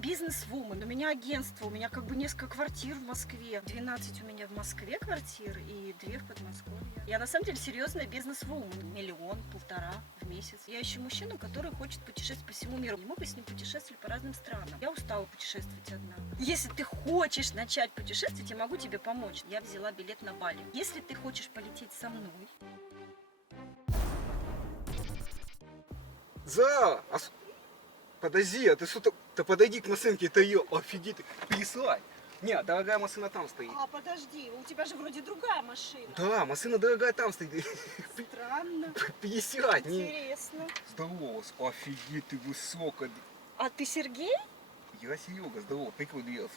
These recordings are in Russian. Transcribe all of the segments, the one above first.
бизнес-вумен, у меня агентство, у меня как бы несколько квартир в Москве. 12 у меня в Москве квартир и 2 в Подмосковье. Я на самом деле серьезная бизнес-вумен. 1-1,5 в месяц. Я ищу мужчину, который хочет путешествовать по всему миру. Мы бы с ним путешествовали по разным странам. Я устала путешествовать одна. Если ты хочешь начать путешествовать, я могу тебе помочь. Я взяла билет на Бали. Если ты хочешь полететь со мной... Подожди, а ты что-то... Да подойди к машинке, это ее, офигеть, переслай. Нет, дорогая машина там стоит. А, подожди, у тебя же вроде другая машина. Да, машина дорогая там стоит. Странно. 50, не... Интересно. Здорово, офигеть, ты высокая. А ты Сергей? Я Серега, здорово, прикрой дверцу.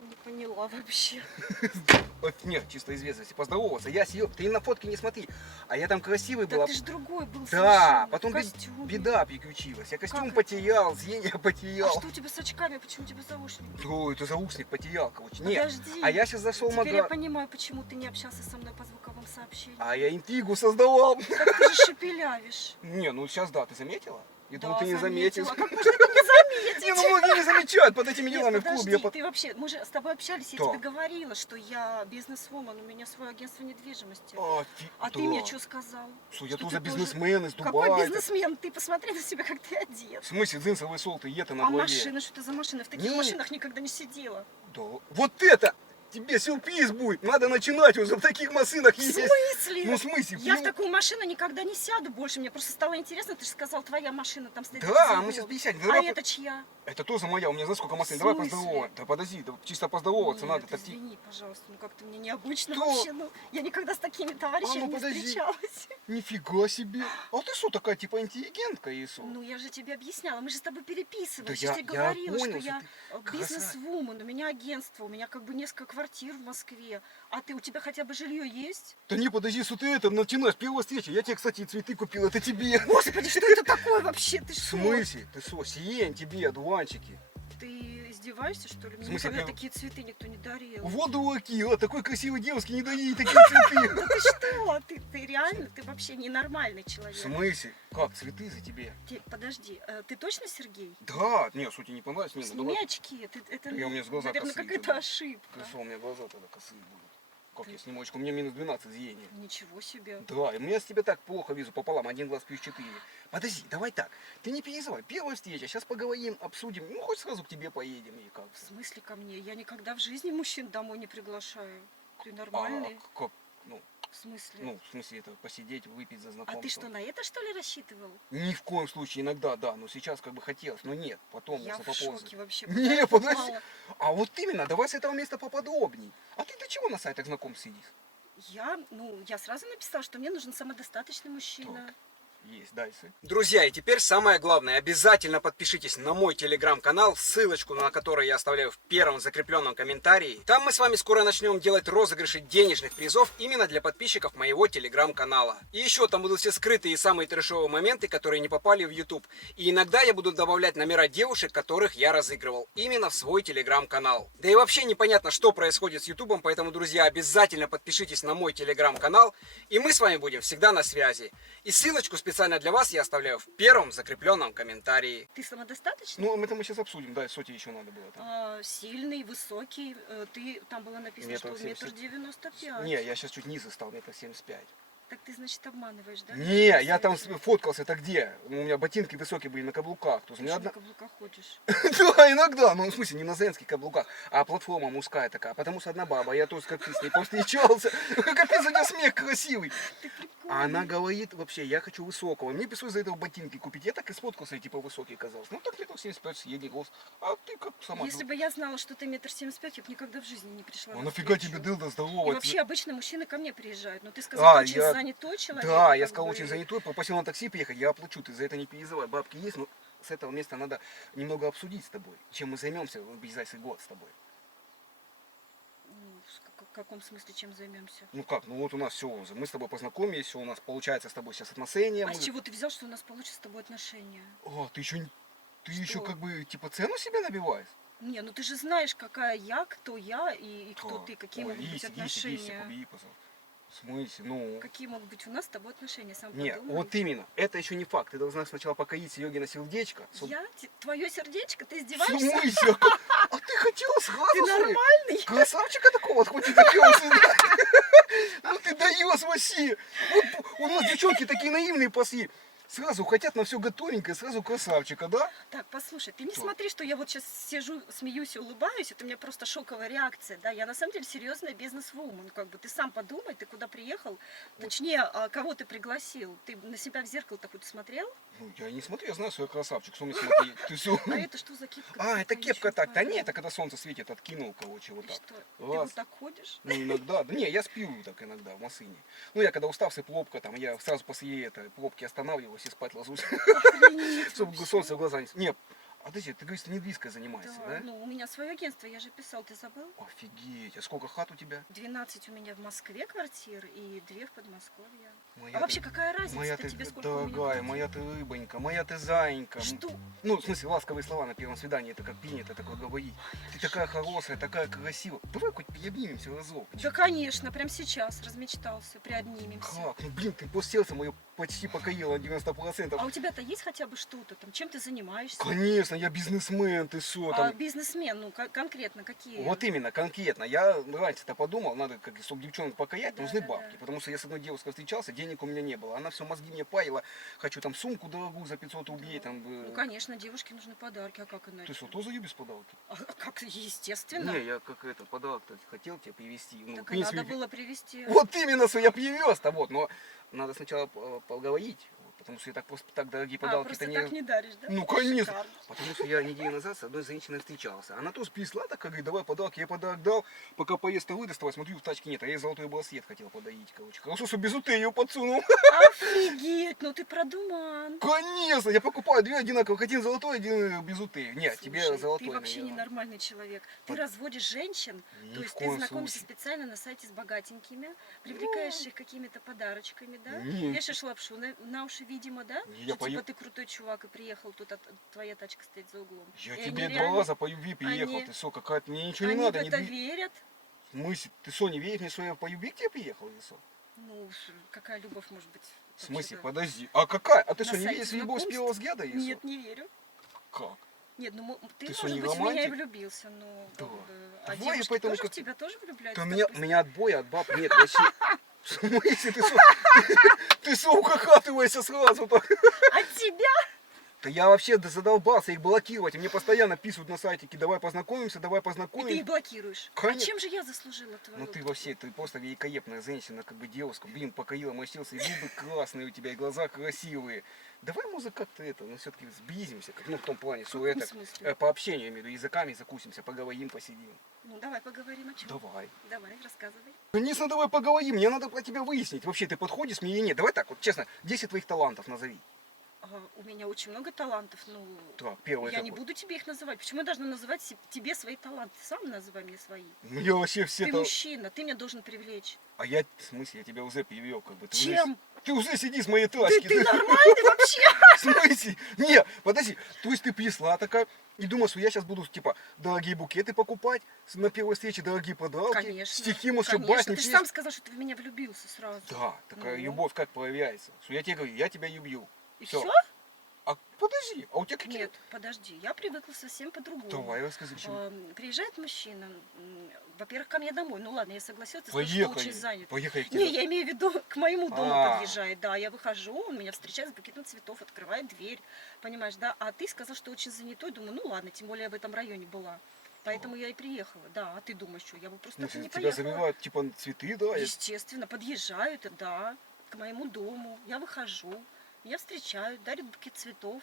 Не поняла вообще. Нет, чисто из вежливости, поздороваться. Я Серега, ты на фотке не смотри. А я там красивый Да был. ты ж другой был Да, совершенно, потом в костюме. беда приключилась. Я костюм Как потерял, зрение А потерял. что у тебя с очками? Почему у тебя заушник? Ой, это заушник потерял, короче. Нет, Подожди. а я сейчас зашел в Теперь я магазин. понимаю, почему ты не общался со мной по звуковым сообщениям. А я интригу создавал. Так ты же шепелявишь. Не, ну сейчас да, ты заметила? Я Да, думал, ты не заметишь. заметила. Как можно это не заметить? Не, ну многие не замечают под этими Нет, делами в подожди, клубе. ты вообще, мы же с тобой общались, я Да. тебе говорила, что я бизнес-вумен, у меня свое агентство недвижимости. А ты да. мне что сказал? Что я Что тоже ты тоже- бизнесмен из Какой Дубая. бизнесмен? Ты посмотри на себя, как ты одет. В смысле, джинсовые солты, ета на А голове. машина, что это за машина? В таких Не. машинах никогда не сидела. Да. Вот это! Тебе сюрприз будет. Надо начинать уже в таких машинах В ездить. смысле? Ну, в смысле? Я в такую машину никогда не сяду больше. Мне просто стало интересно, ты же сказал, твоя машина там стоит. Да, завод. мы сейчас 50. А Давай это чья? Это тоже моя, у меня знаешь сколько машин. В Давай смысле? поздороваться. Да подожди, да, чисто поздороваться Нет, надо. Так ти- извини, пожалуйста, ну как-то мне необычно Что? вообще. Ну, я никогда с такими товарищами не подожди. встречалась. Нифига себе. А ты что, такая типа интеллигентка, Иисус? Ну, я же тебе объясняла, мы же с тобой переписывались. Да я я- тебе я говорила, понял, что что я ты бизнес-вумен, у меня агентство, у меня как бы несколько квартир в Москве. А ты, у тебя хотя бы жилье есть? Да не, подожди, что ты это начинаешь, первая встреча. Я тебе, кстати, цветы купил, это тебе. Господи, что это такое вообще? Ты В что? смысле? Ты что, сиень тебе, одуванчики. Ты издеваешься, что ли? Мне смысле, никогда ты- такие цветы никто не дарил. Вот дураки, а такой красивой девушке не дают такие цветы. Да ты что? Ты реально, ты вообще ненормальный В человек. смысле? Как, цветы за тебе? Подожди, ты точно Сергей? Да, не, сути не понравилось, не, ну Сними давай. очки, это, Я у меня с глаза наверное, косые какая-то тогда. ошибка. Красиво, у меня глаза тогда косые будут. Как я сниму очку? У меня минус 12 зрения. Ничего себе. Да, и я с тебя так плохо вижу пополам, один глаз плюс 4. Подожди, давай так, ты не переживай, первая встреча, сейчас поговорим, обсудим, ну хоть сразу к тебе поедем или как. В смысле ко мне? Я никогда в жизни мужчин домой не приглашаю. Ты нормальный? Как, ну, В смысле? в смысле это, посидеть, выпить за А знакомство. ты что, на это что ли рассчитывал? Ни в коем случае, иногда да, но сейчас как бы хотелось, но нет, потом, Я если в попозже. шоке вообще. Не, Я подожди. попала. А вот именно, давай с этого места поподробней. А ты для чего на сайтах знакомств сидишь? Я сразу написала, что мне нужен самодостаточный мужчина. Есть, дальше. Друзья, и теперь самое главное. Обязательно подпишитесь на мой телеграм-канал, ссылочку на который я оставляю в первом закрепленном комментарии. Там мы с вами скоро начнем делать розыгрыши денежных призов именно для подписчиков моего телеграм-канала. И еще там будут все скрытые и самые трэшовые моменты, которые не попали в YouTube. И иногда я буду добавлять номера девушек, которых я разыгрывал именно в свой телеграм-канал. Да и вообще непонятно, что происходит с YouTube, поэтому, друзья, обязательно подпишитесь на мой телеграм-канал, и мы с вами будем всегда на связи. И ссылочку специально для вас я оставляю в первом закрепленном комментарии. Ты самодостаточный? Ну, это мы сейчас обсудим, да, соти еще надо было там. Сильный, высокий. Ты там было написано, Метр что 75. 1,95 м. Не, я сейчас чуть ниже стал, 1,75 м. Так ты, значит, обманываешь, да? Не, я там фоткался, это где? У меня ботинки высокие были на каблуках. То есть Ты у меня что, одна... на каблуках ходишь? Да, иногда, ну в смысле не на женских каблуках, а платформа мужская такая, потому что одна баба, я тоже как ты с ней повстречался, капец, у тебя смех красивый. Ты прикольный. А она говорит, вообще, я хочу высокого, мне пришлось за этого ботинки купить, я так и сфоткался, типа высокий казался, ну так метр 75 съедет рост, а ты как сама. Если бы я знала, что ты 1,75 м, я бы никогда в жизни не пришла. А на нафига встречу. тебе дылда И здоровая? вообще обычно мужчины ко мне приезжают. Но ты сказал, ты очень занятой человек. Да, я как сказал, бы. очень занятой, попросил на такси приехать, я оплачу, ты за это не переживай, бабки есть, но с этого места надо немного обсудить с тобой, чем мы займемся в ближайший год с тобой. Ну, в каком смысле, чем займемся? Ну как, ну вот у нас все, мы с тобой познакомились, все у нас получается с тобой сейчас отношения. А мы... с чего ты взял, что у нас получится с тобой отношения? О, ты еще, Что? как бы типа цену себе набиваешь? Не, ну ты же знаешь, какая я, кто я и кто Да. ты, какие Ой, могут быть иди, отношения. побери, пожалуйста. В смысле? Ну... Какие могут быть у нас с тобой отношения, сам Нет, подумай. вот именно. Это еще не факт. Ты должна сначала покоить Сереге на сердечко. Твое сердечко, ты В издеваешься? смысле? А ты хотела сразу Ты же? нормальный? Красавчика такого отхватить хотела сюда. Ну ты даешь вообще. Вот у нас девчонки такие наивные пасли. Сразу хотят на все готовенькое, сразу красавчика, да? Так, послушай, ты не Что? смотри, что я вот сейчас сижу, смеюсь и улыбаюсь, это у меня просто шоковая реакция, да, я на самом деле серьезная бизнес-вумен, как бы, ты сам подумай, ты куда приехал, точнее, кого ты пригласил, ты на себя в зеркало-то хоть смотрел? Ну, я не смотрю, я знаю, что я красавчик. Что мне смотри? Ты всё- А это что за кепка? А, это такая кепка ещё так. Да твоя? нет, это когда солнце светит, откинул, короче, вот И так. что, ты Глаз. вот так ходишь? Ну, иногда. Да не, я сплю так иногда в машине. Ну, я когда уставший, пробка, там, я сразу после этой пробки останавливаюсь и спать ложусь. Охренеть Чтобы вообще. солнце в глаза не... Не, подожди, ты говоришь, ты недвижкой занимаешься, Да, да? ну у меня свое агентство, я же писал, ты забыл? Офигеть, а сколько хат у тебя? 12 у меня в Москве квартир и 2 в Подмосковье. Моя А вообще ты- какая разница? Моя Ты ты тебе сколько у меня дорогая, квартир? моя ты рыбонька, моя ты заинька. Что? Ну, в смысле, ласковые слова на первом свидании, это как принято такое говорить. Ты такая хорошая, такая красивая. Давай хоть обнимемся разок. Да, конечно, прям сейчас размечтался, приобнимемся. Как? Ну, блин, ты после сердца мое почти покоила на 90%. А у тебя-то есть хотя бы что-то там? Чем ты занимаешься? Конечно, я бизнесмен, ты что А там? бизнесмен, ну конкретно какие? Вот именно, конкретно. Я раньше-то подумал, надо, как, чтобы девчонок покаять, Да, нужны да, бабки. да. Потому что я с одной девушкой встречался, денег у меня не было. Она все мозги мне паила. Хочу там сумку дорогую за 500 рублей. Там, Ну, конечно, девушке нужны подарки, а как иначе? Ты что, тоже любишь подарки? А как, естественно. Не, я как это, подарок-то хотел тебе привезти. Ну, Так в и принципе, надо было привезти. Вот именно, что я привез-то, вот. Но надо сначала поговорить. Потому что я так просто так дорогие А, подарки-то просто не... так не даришь, да? Ну, конечно. Шикарно. Потому что я неделю назад с одной женщиной встречался. Она тоже пришла, так говорит, давай подарок. Я подарок дал, пока поездка выдоставала, смотрю, в тачке нет. А я ей золотой браслет хотел подарить, короче. Хорошо, что бижутерию подсунул. Офигеть, ну ты продуман. Конечно, я покупаю две одинаковых. Один золотой, один бижутерию. Нет, тебе Слушай, золотой, ты вообще наверное. ненормальный человек. Ты Под- разводишь женщин, Ни то в есть ты коем знакомишься случае. специально на сайте с богатенькими, привлекаешь их какими-то подарочками, да? Нет. Вешаешь лапшу на уши, видимо, да? Я Что, пою- типа ты крутой чувак и приехал, тут твоя тачка стоит за углом. Я И тебе они два реально- раза по любви приехал. они- Ты что, какая-то... Мне ничего не Они надо. в Не... это верят. Мысль, ты что, не веришь мне, что я по любви к тебе приехал, или что? Ну, какая любовь может быть? В смысле, вообще-то? подожди. А какая? А ты На что, не сайте веришь в любовь с знакомств? первого взгляда, или Нет, что? не верю. Как? Нет, ну ты, Ты что, может не быть, в меня и романтик? влюбился, но Да. как бы, а Давай, девушки поэтому тоже как- в тебя тоже влюбляются? Да у так меня, быстро? отбоя от баб нет вообще. В смысле, ты что, ухахатываешься сразу так? От тебя? Да я вообще задолбался их блокировать. И мне постоянно писают на сайтике, давай познакомимся, давай И ты их познакомимся. блокируешь. Конечно. А чем же я заслужила твою? Ну ты вообще, ты просто великолепная женщина, как бы девушка. Блин, покоила, мочился, и губы классные у тебя, и глаза красивые. Давай, может, как-то это, ну все-таки сблизимся, как, ну в том плане, В что каком это, смысле? по общению, я имею в виду, языками закусимся, поговорим, посидим. Ну давай поговорим о чем. Давай. Давай, рассказывай. Конечно, давай поговорим, мне надо про тебя выяснить, вообще ты подходишь мне или нет. Давай так, вот честно, 10 твоих талантов назови. У меня очень много талантов, ну Так, первое я не какое? буду тебе их называть. Почему я должна называть тебе свои таланты? Сам называй мне свои. Ну я вообще все Ты там... мужчина, ты меня должен привлечь. А я, в смысле, я тебя уже привел, как бы. Ты Чем? Уже, ты уже сиди с моей Ты, тачки. ты нормальный вообще? В смысле? Не, подожди. То есть ты пришла такая и думаешь, что я сейчас буду, типа, дорогие букеты покупать, на первой встрече дорогие подарки, Конечно. стихи, может, Конечно. басни, Ты же песни. сам сказал, что ты в меня влюбился сразу. Да, такая Ну. любовь как проявляется. Что я тебе говорю, я тебя люблю. И Всё. все? А подожди, а у тебя какие? Нет, подожди, я привыкла совсем по-другому. Давай, расскажи, почему. Приезжает мужчина, во-первых, ко мне домой. Ну ладно, я согласилась, ты сказал, что Поехали. очень занят. Поехали к Не, тебе. я имею в виду, к моему дому А. подъезжает, да, я выхожу, он меня встречает с букетом цветов, открывает дверь, понимаешь, да, а ты сказал, что очень занятой, думаю, ну ладно, тем более я в этом районе была, поэтому я и приехала, да, а ты думаешь, что, я бы просто Ну, так и не тебя поехала. забивают, типа, цветы, да? Естественно, подъезжают, да, к моему дому, я выхожу, меня встречают, дарят букет цветов,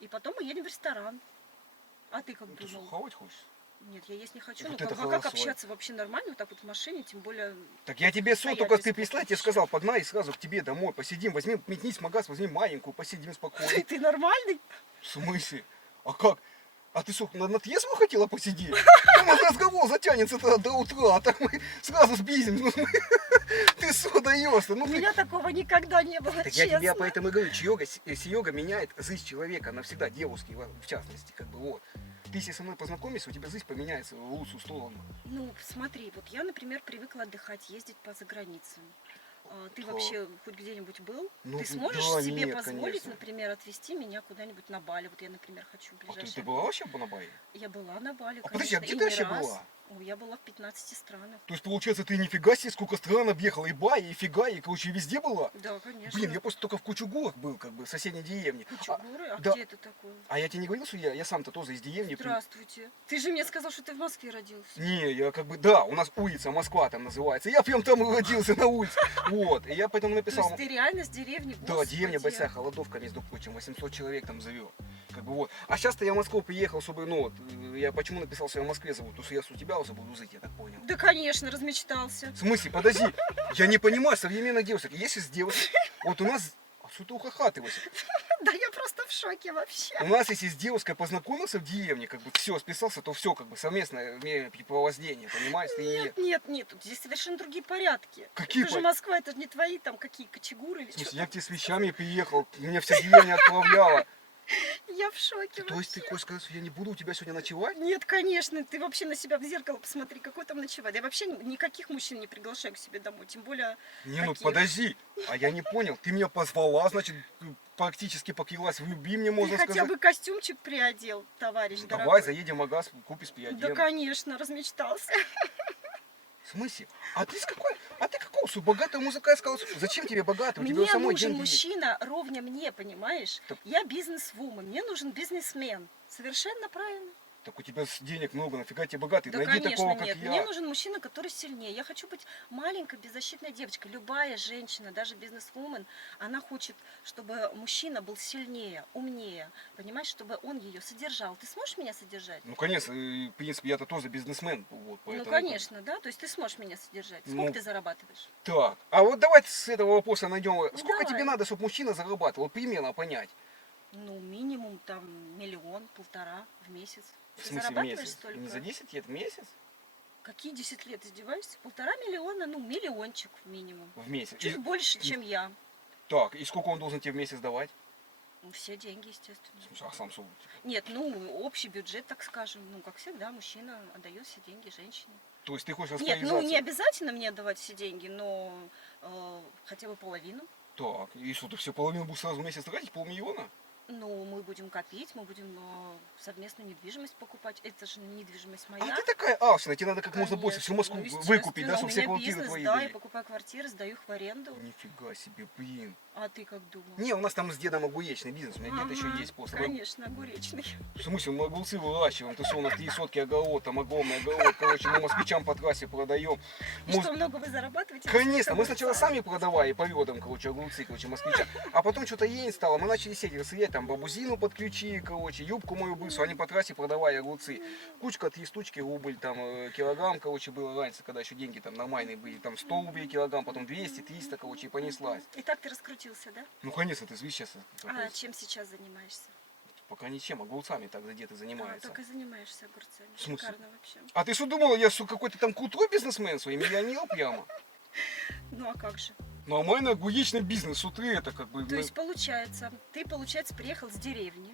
и потом мы едем в ресторан. А ты как Ну, ты что, думал? хавать хочешь? Нет, я есть не хочу. Вот Ну, это как, а как холосой. общаться вообще нормально, вот так вот в машине, тем более... Так я тебе Стоять только без ты пришла, я тебе сказал, погнали сразу к тебе домой, посидим, возьми, метнись в магаз, возьми маленькую, посидим спокойно. Ты нормальный? В смысле? А как? А ты что, на Тьесму хотела посидеть? У нас разговор затянется тогда до утра, а так мы сразу сбизим. Ты что даешь-то? У меня такого никогда не было, Так я тебе честно. поэтому и говорю, йога меняет жизнь человека навсегда, девушки в частности, как бы вот. Ты если со мной познакомишься, у тебя жизнь поменяется в лучшую сторону. Ну, смотри, вот я, например, привыкла отдыхать, ездить по заграницам. Ты Да. вообще хоть где-нибудь был? Ну, Ты сможешь да, себе нет, позволить, конечно. например, отвезти меня куда-нибудь на Бали? Вот я, например, хочу в А ближайшее ты была вообще в Бали? Я была на Бали, А подожди, конечно, а где и ты не вообще раз. была? Ой, я была в 15 странах. То есть, получается, ты нифига себе, сколько стран объехала, и Бали, и фига, и, короче, везде была? Да, конечно. Блин, я просто только в Кучугурах был, как бы, в соседней деревне. Кучугуры? А да. где это такое? А я тебе не говорил, что я сам-то тоже из деревни. Здравствуйте. Ты же мне сказал, что ты в Москве родился. Не, я как бы, да, у нас улица Москва там называется. Я прям там и родился на улице. Вот, и я поэтому То написал. есть ты реально с деревни? Да, Господи. деревня большая, Холодовка, между прочим, 800 человек там живет. Как бы вот. А сейчас-то я в Москву приехал, чтобы, ну вот, я почему написал, что я в Москве зовут? Потому что я у тебя уже буду жить, я так понял. Да, конечно, размечтался. В смысле, подожди, я не понимаю современных девушек. Если с девушкой, вот у нас, а что ты ухахатываешься? Да я просто в шоке вообще. У нас, если с девушкой познакомился в деревне, как бы все, списался, то все, как бы совместное времяпрепровождение, понимаешь? Нет, тут здесь совершенно другие порядки. Какие Это же Москва, это же не твои там какие кочегуры или В смысле, что. я к тебе с вещами приехал, меня вся деревня отправляла. Я в шоке То есть ты вообще. хочешь сказать, что я не буду у тебя сегодня ночевать? Нет, конечно, ты вообще на себя в зеркало посмотри, какой там ночевать. Я вообще никаких мужчин не приглашаю к себе домой, тем более Не, ну таких. подожди, а я не понял, ты меня позвала, значит, практически поклялась в любви мне, Ты можно хотя сказать. бы костюмчик приодел, товарищ Ну, дорогой. давай заедем в магаз, купишь, Да, приоденем. конечно, размечтался. В смысле? А ты с какой? А ты какого? Что, богатого мужика искала? Зачем тебе богатый? У тебя у Мне самой нужен деньги есть. мужчина ровня мне, понимаешь? Так- Я бизнес-вумен, мне нужен бизнесмен. Совершенно правильно. Так у тебя денег много, нафига тебе богатый? Да, Найди конечно, такого, как нет. я. Мне нужен мужчина, который сильнее. Я хочу быть маленькой, беззащитной девочкой. Любая женщина, даже бизнес-вумен, она хочет, чтобы мужчина был сильнее, умнее. Понимаешь, чтобы он ее содержал. Ты сможешь меня содержать? Ну, конечно, в принципе, я-то тоже бизнесмен. Вот, Ну, поэтому... конечно, да. То есть ты сможешь меня содержать. Сколько Ну, ты зарабатываешь? Так, а вот давайте с этого вопроса найдем. Сколько давай. тебе надо, чтобы мужчина зарабатывал? Примерно понять. Ну, минимум там 1-1,5 в месяц. В Ты смысле в зарабатываешь месяц? столько? Не за 10 лет, в месяц? Какие 10 лет, издеваешься? 1,5 миллиона, ну, миллиончик минимум. В месяц. Чуть больше, чем я. Так, и сколько он должен тебе в месяц давать? Ну, все деньги, естественно. В смысле, а сам суд? Нет, ну, общий бюджет, так скажем. Ну, как всегда, мужчина отдает все деньги женщине. То есть ты хочешь Нет, распоряжаться? ну, не обязательно мне отдавать все деньги, но хотя бы половину. Так, и что, ты все половину будешь сразу в месяц тратить? 500 000? Ну, мы будем копить, мы будем совместную недвижимость покупать. Это же недвижимость моя. А ты такая алчная, тебе надо как можно больше всю Конечно. Москву Ну, выкупить, да, естественно, чтобы у все меня квартиры бизнес, твои да, были. я покупаю квартиры, сдаю их в аренду. Нифига себе, блин. А ты как думал? Не, у нас там с дедом огуречный бизнес, у меня дед еще есть после. Конечно, огуречный. В смысле, мы огурцы выращиваем, ты что, у нас 3 сотки огород, там огромный огород, короче, мы москвичам по трассе продаем. И что, много вы зарабатываете? Конечно, мы Сколько сначала вы сами продавали по ведам, короче, огурцы, короче, москвичам. А потом что-то лень стало, мы начали сеть рассылять, там бабузину подключи, короче, юбку мою бывшую, они по трассе продавали огурцы. Кучка 3 штучки, рубль, там, килограмм, короче, было раньше, когда еще деньги там нормальные были, там 100 рублей килограмм, потом 200, 300, короче, и понеслась. И так ты раскрутился, да? Ну, конечно, ты видишь сейчас, А чем сейчас занимаешься? пока ничем, огурцами так где-то А, занимается. только занимаешься огурцами. В смысле? Шикарно вообще. А ты что думала, я что, какой-то там крутой бизнесмен свой, миллионер прямо? Ну а как же? Нормальный огуречный бизнес, с утра это как бы... То есть получается, ты, получается, приехал с деревни,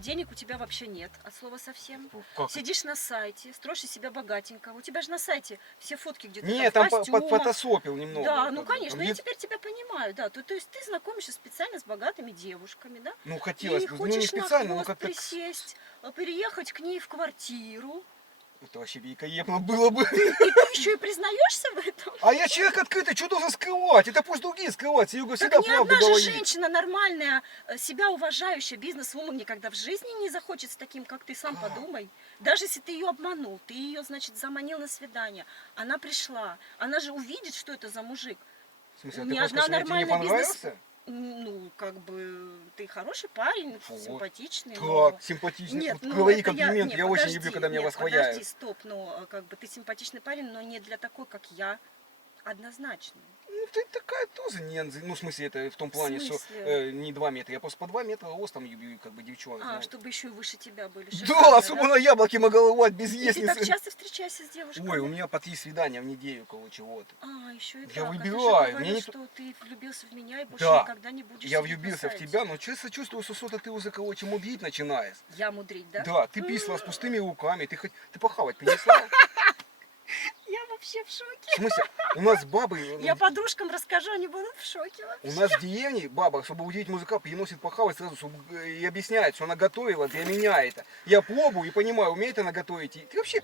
денег у тебя вообще нет, от слова совсем. Как? Сидишь на сайте, строишь из себя богатенького. У тебя же на сайте все фотки где-то Не, там там в костюмах. фотосопил немного. Да, ну Как бы. конечно, Там я нет- теперь тебя понимаю, да. То есть ты знакомишься специально с богатыми девушками, да? Ну, хотелось И бы, ну, не хочешь специально, на но хвост как-то... присесть, переехать к ней в квартиру. Это вообще великолепно было бы. И ты еще и признаешься в этом? А я человек открытый, что должен скрывать? Это пусть другие скрывать, Серега Так всегда ни правду одна же говорит. женщина нормальная, себя уважающая, бизнес-вумен никогда в жизни не захочет с таким, как ты, сам подумай. Даже если ты ее обманул, ты ее, значит, заманил на свидание, она пришла, она же увидит, что это за мужик. В смысле, а Ни ты хочешь одна сказать, что я тебе не нормальная бизнес- понравился? Ну, как бы, ты хороший парень, Вот. симпатичный. но- Так, симпатичный. Нет, Вот ну говори это комплимент, нет, я очень подожди, люблю, когда меня нет, восхваляют. Подожди, стоп, но как бы ты симпатичный парень, но не для такой, как я, однозначно. Ну, ты такая тоже не, ну, в смысле, это в том плане, что не 2 метра, я просто по 2 метра ростом, как бы, девчонок. А, чтобы еще и выше тебя были. Да, Шикарно, особо на яблоки могла ловать без И ты так естницы. часто встречаешься с девушками? Ой, у меня по 3 свидания в неделю, короче, вот. А, еще и Я так. выбираю, А ты же мне говорил, никто- что ты влюбился в меня и больше Да, никогда не будешь я себе влюбился в бросать. тебя, но честно чувствую, что что-то ты уже, короче, мудрить начинаешь. Я мудрить, да? Да, ты писала с пустыми руками, ты похавать принесла? Я вообще в шоке. В смысле, у нас бабы, Я подружкам расскажу, они будут в шоке у вообще. нас в деревне баба, чтобы удивить мужика, приносит похавать сразу и объясняет, что она готовила для меня это. Я пробую и понимаю, умеет она готовить. И ты вообще,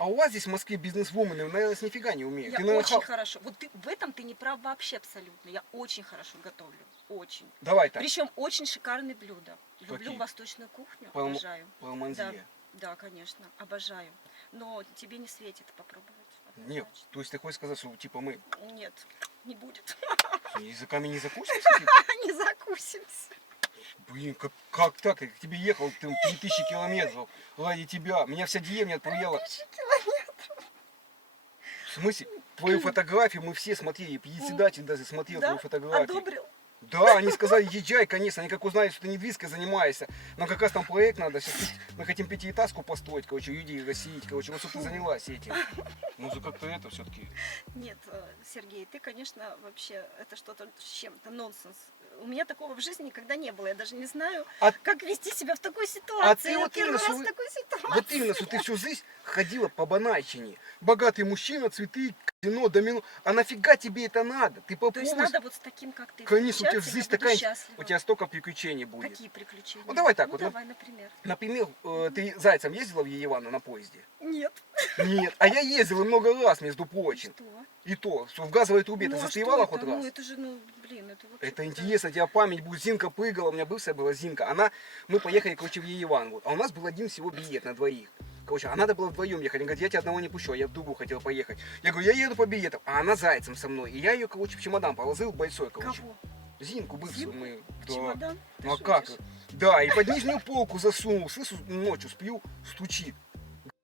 а у вас здесь в Москве бизнес-вумены, наверное, нифига не умеют. Я Ты, наверное, очень хорошо. Вот ты, в этом ты не прав вообще абсолютно. Я очень хорошо готовлю. Очень. Давай так, Причем очень шикарные блюда. Люблю Какие? восточную кухню, По- обожаю. по-манзье. Да, конечно, обожаю. Но тебе не светит попробовать. Нет, то есть ты хочешь сказать, что типа мы Нет, не будет. языками не закусимся? Типа? Не закусимся. Блин, как так? Я к тебе ехал там 3000 километров ради тебя. Меня вся деревня отправляла. В смысле? Твою фотографию мы все смотрели. Председатель даже смотрел Да? твою фотографию. Одобрил? Да, они сказали, езжай, конечно, они как узнали, что ты недвижкой занимаешься. Нам как раз там проект надо, сейчас мы хотим пятиэтажку построить, короче, людей расселить, короче, вот чтобы ты занялась этим. Ну, за как-то это все-таки. Нет, Сергей, ты, конечно, вообще, это что-то с чем-то, нонсенс. У меня такого в жизни никогда не было. Я даже не знаю, как вести себя в такой ситуации. ты Я вот первый именно, раз что в вы- такой ситуации. Вот именно, что ты всю жизнь ходила по банальщине. Богатый мужчина, цветы, казино, домино. А нафига тебе это надо? Ты То есть попробуй. надо вот с таким, как ты, Конечно, у тебя встречаться, жизнь я буду такая, счастлива. у тебя столько приключений будет. Какие приключения? Ну, давай так Ну, вот, давай, например. Например, ты зайцем ездила в Ереван на поезде? Нет. Нет, а я ездил и много раз, между прочим. Что? И то, что в газовой трубе ты Ну, а застревала что хоть это? раз? Ну, это же, ну, блин, это вообще... Это интересно, у тебя память будет. Зинка прыгала, у меня бывшая была Зинка. Мы поехали, короче, в Ереван. Вот. А у нас был один всего билет на двоих. Короче, а надо было вдвоем ехать. Она говорит, я тебя одного не пущу, а я в другу хотел поехать. Я говорю, я еду по билетам, а она зайцем со мной. И я ее, короче, в чемодан положил большой, короче. Кого? Зинку бывшую Зинку? мы. В Да. чемодан? Ты Ну а как? шутишь? Да, и под нижнюю полку засунул. Слышу, ночью сплю, стучит.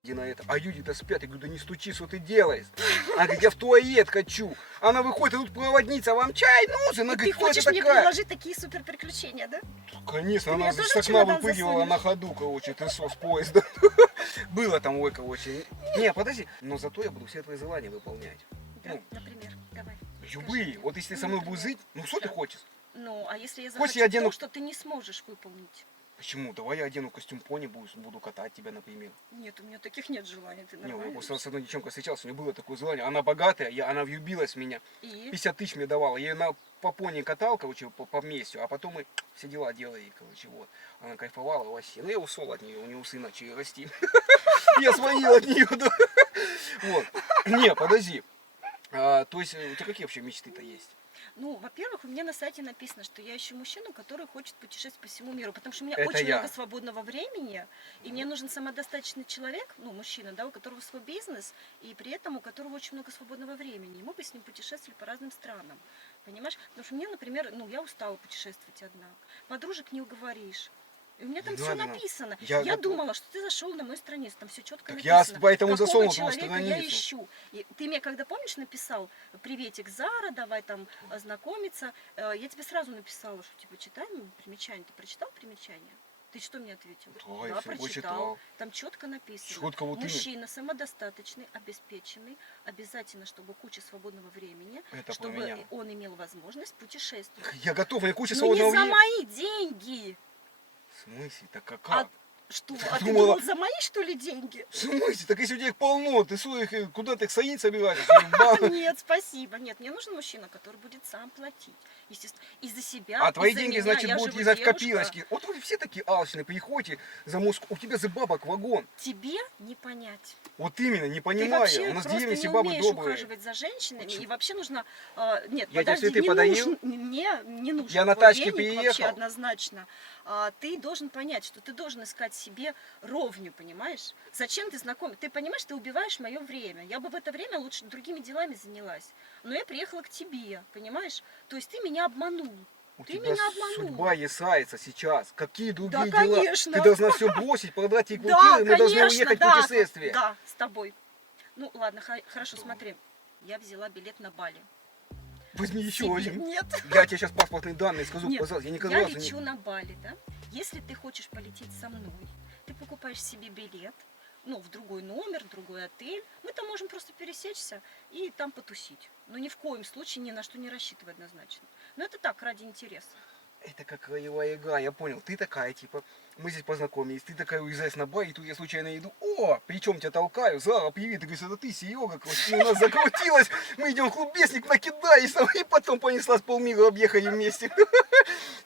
На это. А люди-то спят. Я говорю, да не стучи, что ты делаешь? Она говорит, я в туалет хочу. Она выходит, а тут проводница, вам чай нужен? Она И ты говорит, кто хочешь это мне такая? предложить такие супер приключения, да? Конечно, Ты она меня с тоже в окна чемодан выпрыгивала засунешь? на ходу, короче, ты с поезда. Было там, ой, короче. Не, подожди. Но зато я буду все твои желания выполнять. Да, Ну. например, давай. Любые. Скажи. Вот если ты со мной будешь жить, ну что ты Да. хочешь? Ну, а если я Хочешь, захочу я одену- то, что ты не сможешь выполнить? Почему? Давай я одену костюм пони, буду катать тебя, например. Нет, у меня таких нет желаний, ты Не, я нормальный? просто с одной девчонкой встречался, у нее было такое желание. Она богатая, она влюбилась в меня. И? 50 тысяч мне давала. Я ее по пони катал, короче, по месту, а потом мы все дела делали, короче, вот. Она кайфовала вообще. Ну, я ушел от нее, у нее усы начали расти. Я свалил от нее, да. Вот. Не, подожди. То есть, у тебя какие вообще мечты-то есть? Ну, во-первых, у меня на сайте написано, что я ищу мужчину, который хочет путешествовать по всему миру, потому что у меня Это очень я. много свободного времени, и мне нужен самодостаточный человек, ну, мужчина, да, у которого свой бизнес, и при этом у которого очень много свободного времени, и мы бы с ним путешествовали по разным странам, понимаешь? Потому что мне, например, ну, я устала путешествовать одна, подружек не уговоришь. И у меня там Да, все да. написано. Я Я готов. думала, что ты зашел на мою страницу, там все четко Так я написано. поэтому Какого засунул твою человека я страницу. ищу. И ты мне, когда, помнишь, написал, приветик, Зара, давай там знакомиться, я тебе сразу написала, что типа читаем примечание. Ты прочитал примечание? Ты что мне ответил? Да, я Да, всё прочитал. прочитал. Там четко написано. Четко вот именно. Мужчина самодостаточный, обеспеченный, обязательно, чтобы куча свободного времени, Это про чтобы меня. он имел возможность путешествовать. Я готов, мне куча Но не свободного за времени. мои деньги. В смысле? Так как? А что? А ты думала- думал, за мои, что ли, деньги? В смысле? Так если у тебя их полно, ты своих куда ты их садить собираешься? Нет, спасибо. Нет, мне нужен мужчина, который будет сам платить. Естественно, и за себя, А и твои за деньги, меня. значит, Я будут живу лежать в девушка. копилочке. Вот вы все такие алчные, приходите за Москву, у тебя за бабок вагон. Тебе не понять. Вот именно, не Ты понимаю. вообще У нас в просто деревне не все бабы умеешь добрые. ухаживать за женщинами. Почему? И вообще нужно... нет, Я тебе подожди, цветы не подарил? нужен, мне не нужен Я на твой тачке веник переехал. вообще однозначно. Ты должен понять, что ты должен искать себе ровню, понимаешь? Зачем ты знакомый? Ты понимаешь, ты убиваешь мое время. Я бы в это время лучше другими делами занялась. Но я приехала к тебе, понимаешь? То есть ты меня обманул. У Ты тебя меня обманул. судьба ясается сейчас. Какие другие Да, дела? конечно. Ты должна все бросить, продать ей Да, квартиру, и мы должны конечно, уехать в да, путешествие. да, с тобой. Ну ладно, хорошо, смотри. Я взяла билет на Бали. Возьми еще себе- один. Нет. Я тебе сейчас паспортные данные скажу, Нет, пожалуйста. Я никогда я разу не... лечу на Бали, да? Если ты хочешь полететь со мной, ты покупаешь себе билет, ну, в другой номер, в другой отель. Мы там можем просто пересечься и там потусить. Но ни в коем случае ни на что не рассчитывай однозначно. Но это так, ради интереса. Это как роевая игра, я понял. Ты такая, типа, мы здесь познакомились, ты такая уезжаешь на бар, и тут я случайно иду, о, причем тебя толкаю, Зара, привет, ты говоришь, это ты, Серега, у нас закрутилось, мы идем в клубесник, накидаешь, и потом понеслась полмира, объехали вместе.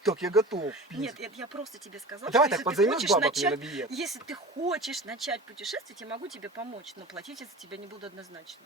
Так, я готов. Нет, это я просто тебе сказала, Давай что так, если ты подзаймешь хочешь бабок мне на начать, билет. если ты хочешь начать путешествовать, я могу тебе помочь, но платить я за тебя не буду однозначно.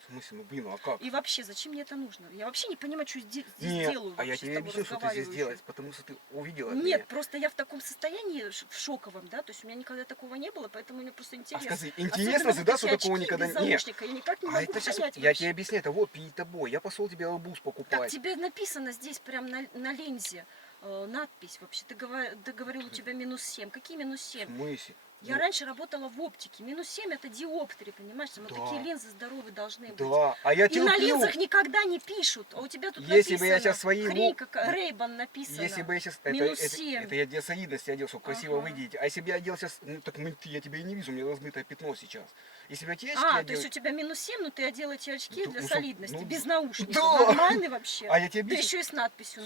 В смысле, ну блин, ну а как? И вообще, зачем мне это нужно? Я вообще не понимаю, что здесь Нет, делаю. а я вообще с тебе тобой объясню, что ты здесь разговариваю делаешь, еще. потому что ты увидела Нет, меня. просто я в таком состоянии в шоковом, да, то есть у меня никогда такого не было, поэтому мне просто А интересно. скажи, Особенно интересно, вот ты да, эти что такого очки никогда без нет? наушника, я никак не А могу это сейчас, понять я вообще. тебе объясняю, это вот перед тобой, я пошел тебе арбуз Так покупать. тебе написано здесь прям на линзе надпись вообще. Ты говорил, у тебя -7. Какие В -7? смысле? Я Ну, раньше работала в оптике. -7 это диоптрии, понимаешь? Вот Да. такие линзы здоровые должны быть. да, а я И на терплю. линзах никогда не пишут, а у тебя тут Если бы я написано, сейчас свои хрень лоб- какая, Рейбан написано. Если бы я сейчас... -7. Это я для солидности одел, чтобы красиво Ага. выглядеть. А если бы я одел сейчас... Ну так я тебя и не вижу, у меня размытое пятно сейчас. Если бы я те очки То одел... есть у тебя -7, но ты одел эти очки Ну, для ну, солидности, ну, без наушников. да. Нормальный вообще. А я тебе Да объясню... еще и с надписью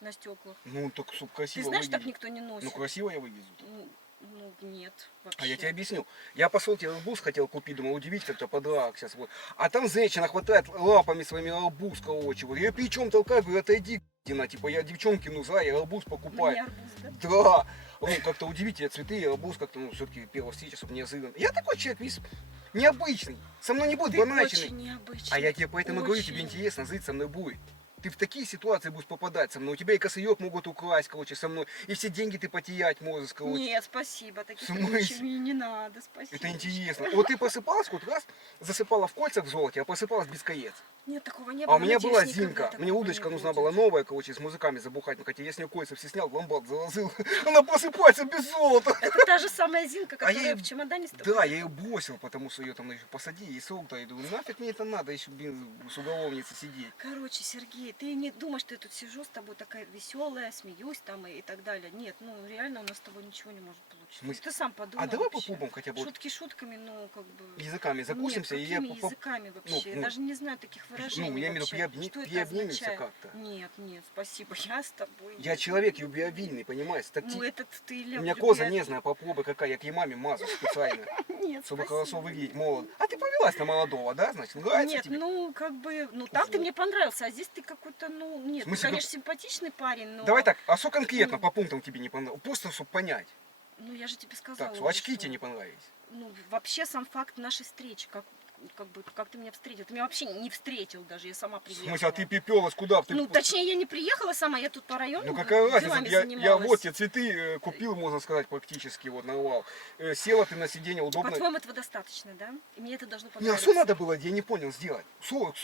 на стеклах. Ну так, чтобы Ты красиво знаешь, так выглядеть. никто не Ну носит. красиво я выгляжу. Ну, нет, вообще. А я тебе объясню. Я пошел тебе арбуз хотел купить, думал, удивить как-то подарок сейчас вот. А там женщина хватает лапами своими арбуз, короче. Вот. Я плечом толкаю, говорю, отойди, Дина, типа я девчонке нужна, я арбуз Мне покупаю. арбуз, да? Да. Ну, как-то удивительно, цветы, арбуз как-то, ну, все-таки первая встреча, чтобы неожиданно. Я такой человек, весь необычный. Со мной не будет Ты банальщины. очень необычный. А я тебе поэтому говорю, тебе Очень. интересно, жить со мной будет. Ты в такие ситуации будешь попадать со мной. У тебя и косаек могут украсть, короче, со мной. И все деньги ты потерять можешь, короче. Нет, спасибо, таких В смысле? вещей мне не надо, спасибо. Это интересно. Вот ты просыпалась хоть раз, засыпала в кольцах в золоте, а просыпалась без колец. Нет, такого не А было. у меня надеюсь, была никогда Зинка. такого Мне удочка не нужна будет. была новая, короче, с музыками забухать. Ну, хотя я с нее кольца все снял, в ломбард заложил. Она просыпается без золота. Это та же самая Зинка, А я которая и- в чемодане с тобой. Да, я ее бросил, потому что ее там еще посадили, и срок да, и думаю, нафиг мне это надо, еще блин, с уголовницей сидеть. Короче, Сергей, ты не думаешь, что я тут сижу с тобой такая веселая, смеюсь там и так далее. Нет, ну реально у нас с тобой ничего не может получиться. смысле? Ты сам подумай. А давай вообще. попробуем хотя бы вот Шутки шутками, ну как бы... языками закусимся, Нет, и я какими языками вообще? ну, Я даже не знаю таких выражений. ну, я имею в виду, вообще. Что это приобнимемся означает? как-то. Нет, нет, спасибо, я с тобой. Я человек любвеобильный, понимаешь? Ну этот ты, У меня коза нежная, попробуй какая, я к ей маме мазу специально, Нет, чтобы спасибо. хорошо выглядеть молодо. А ты повелась на молодого, да, значит? Нравится Нет, тебе? ну как бы, ну там ты мне понравился, а здесь ты какой-то, ну нет, В смысле, ты, конечно, симпатичный парень, но... Давай так, а что конкретно Ну. по пунктам тебе не понравилось? Просто, чтобы понять. Ну я же тебе сказала. Так, что очки что, тебе не понравились. Ну вообще сам факт нашей встречи, как ты меня встретил. Ты меня вообще не встретил даже, я сама В приехала. смысле, а ты пепелась куда? Ты... Ну точнее я не приехала сама, я тут по району Ну какая разница, делами я занималась. вот тебе цветы купил, можно сказать, практически, вот нарвал. Села ты на сиденье, удобно. По-твоему этого достаточно, да? И мне это должно Не, а понравиться. что надо было, я не понял, сделать? Что?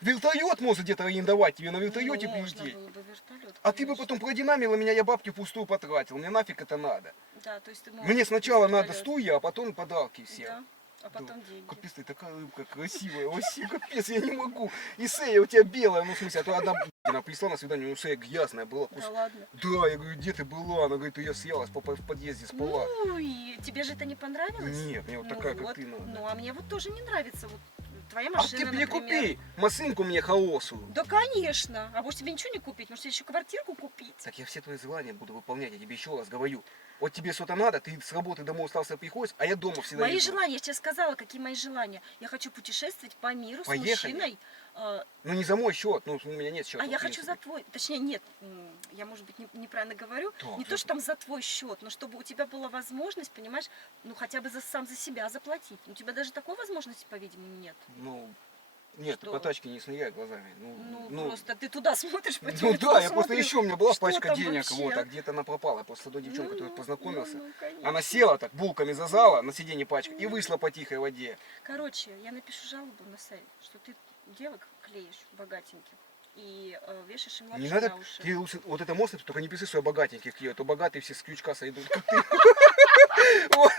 Вертолет можно где-то арендовать, тебе на вертолете Ну, можно прилететь. было бы вертолет. А ты бы конечно. потом продинамила меня, я бабки впустую потратил. Мне нафиг это надо. Да, то есть ты можешь Мне сначала надо вертолет. стулья, а потом подарки все. Да, а потом деньги. Капец, ты такая рыбка красивая, вообще капец, я не могу. И шея у тебя белая, ну в смысле, а то одна она пришла на свидание, ну шея грязная была. Да ладно. Да, я говорю, где ты была? Она говорит, я съелась, папа в подъезде спала. Ну и тебе же это не понравилось? Нет, мне вот Ну такая, вот, как ты надо. Ну а мне вот тоже не нравится вот твоя А машина, ты мне например. купи машинку мне хаосу. Да, конечно. А может тебе ничего не купить? Может тебе еще квартирку купить? Так я все твои желания буду выполнять, я тебе еще раз говорю. Вот тебе что-то надо, ты с работы домой остался приходишь, а я дома всегда Мои иду. желания, я тебе сказала, какие мои желания. Я хочу путешествовать по миру Поехали. с мужчиной. Ну не за мой счет, ну у меня нет счета. А я в хочу принципе. за твой, точнее нет, я может быть неправильно говорю, Да, не то, что там за твой счет, но чтобы у тебя была возможность, понимаешь, ну хотя бы сам за себя заплатить. У тебя даже такой возможности, по-видимому, нет. Ну, нет, ты Что? по тачке не снуяй глазами. Ну, просто ты туда смотришь, Ну потом да, я просто еще, у меня была что пачка там денег, вообще? вот, а где-то она пропала. Я просто с одной девчонкой тут познакомился. конечно. Она села так, булками зазала на сиденье пачка и вышла по тихой воде. Короче, я напишу жалобу на сайт, что ты девок клеишь богатеньких и вешаешь им Не лапши надо, на уши. ты лучше, вот это можно, ты только не пиши, что я богатенький клею, а то богатые все с крючка сойдут, как ты. Вот.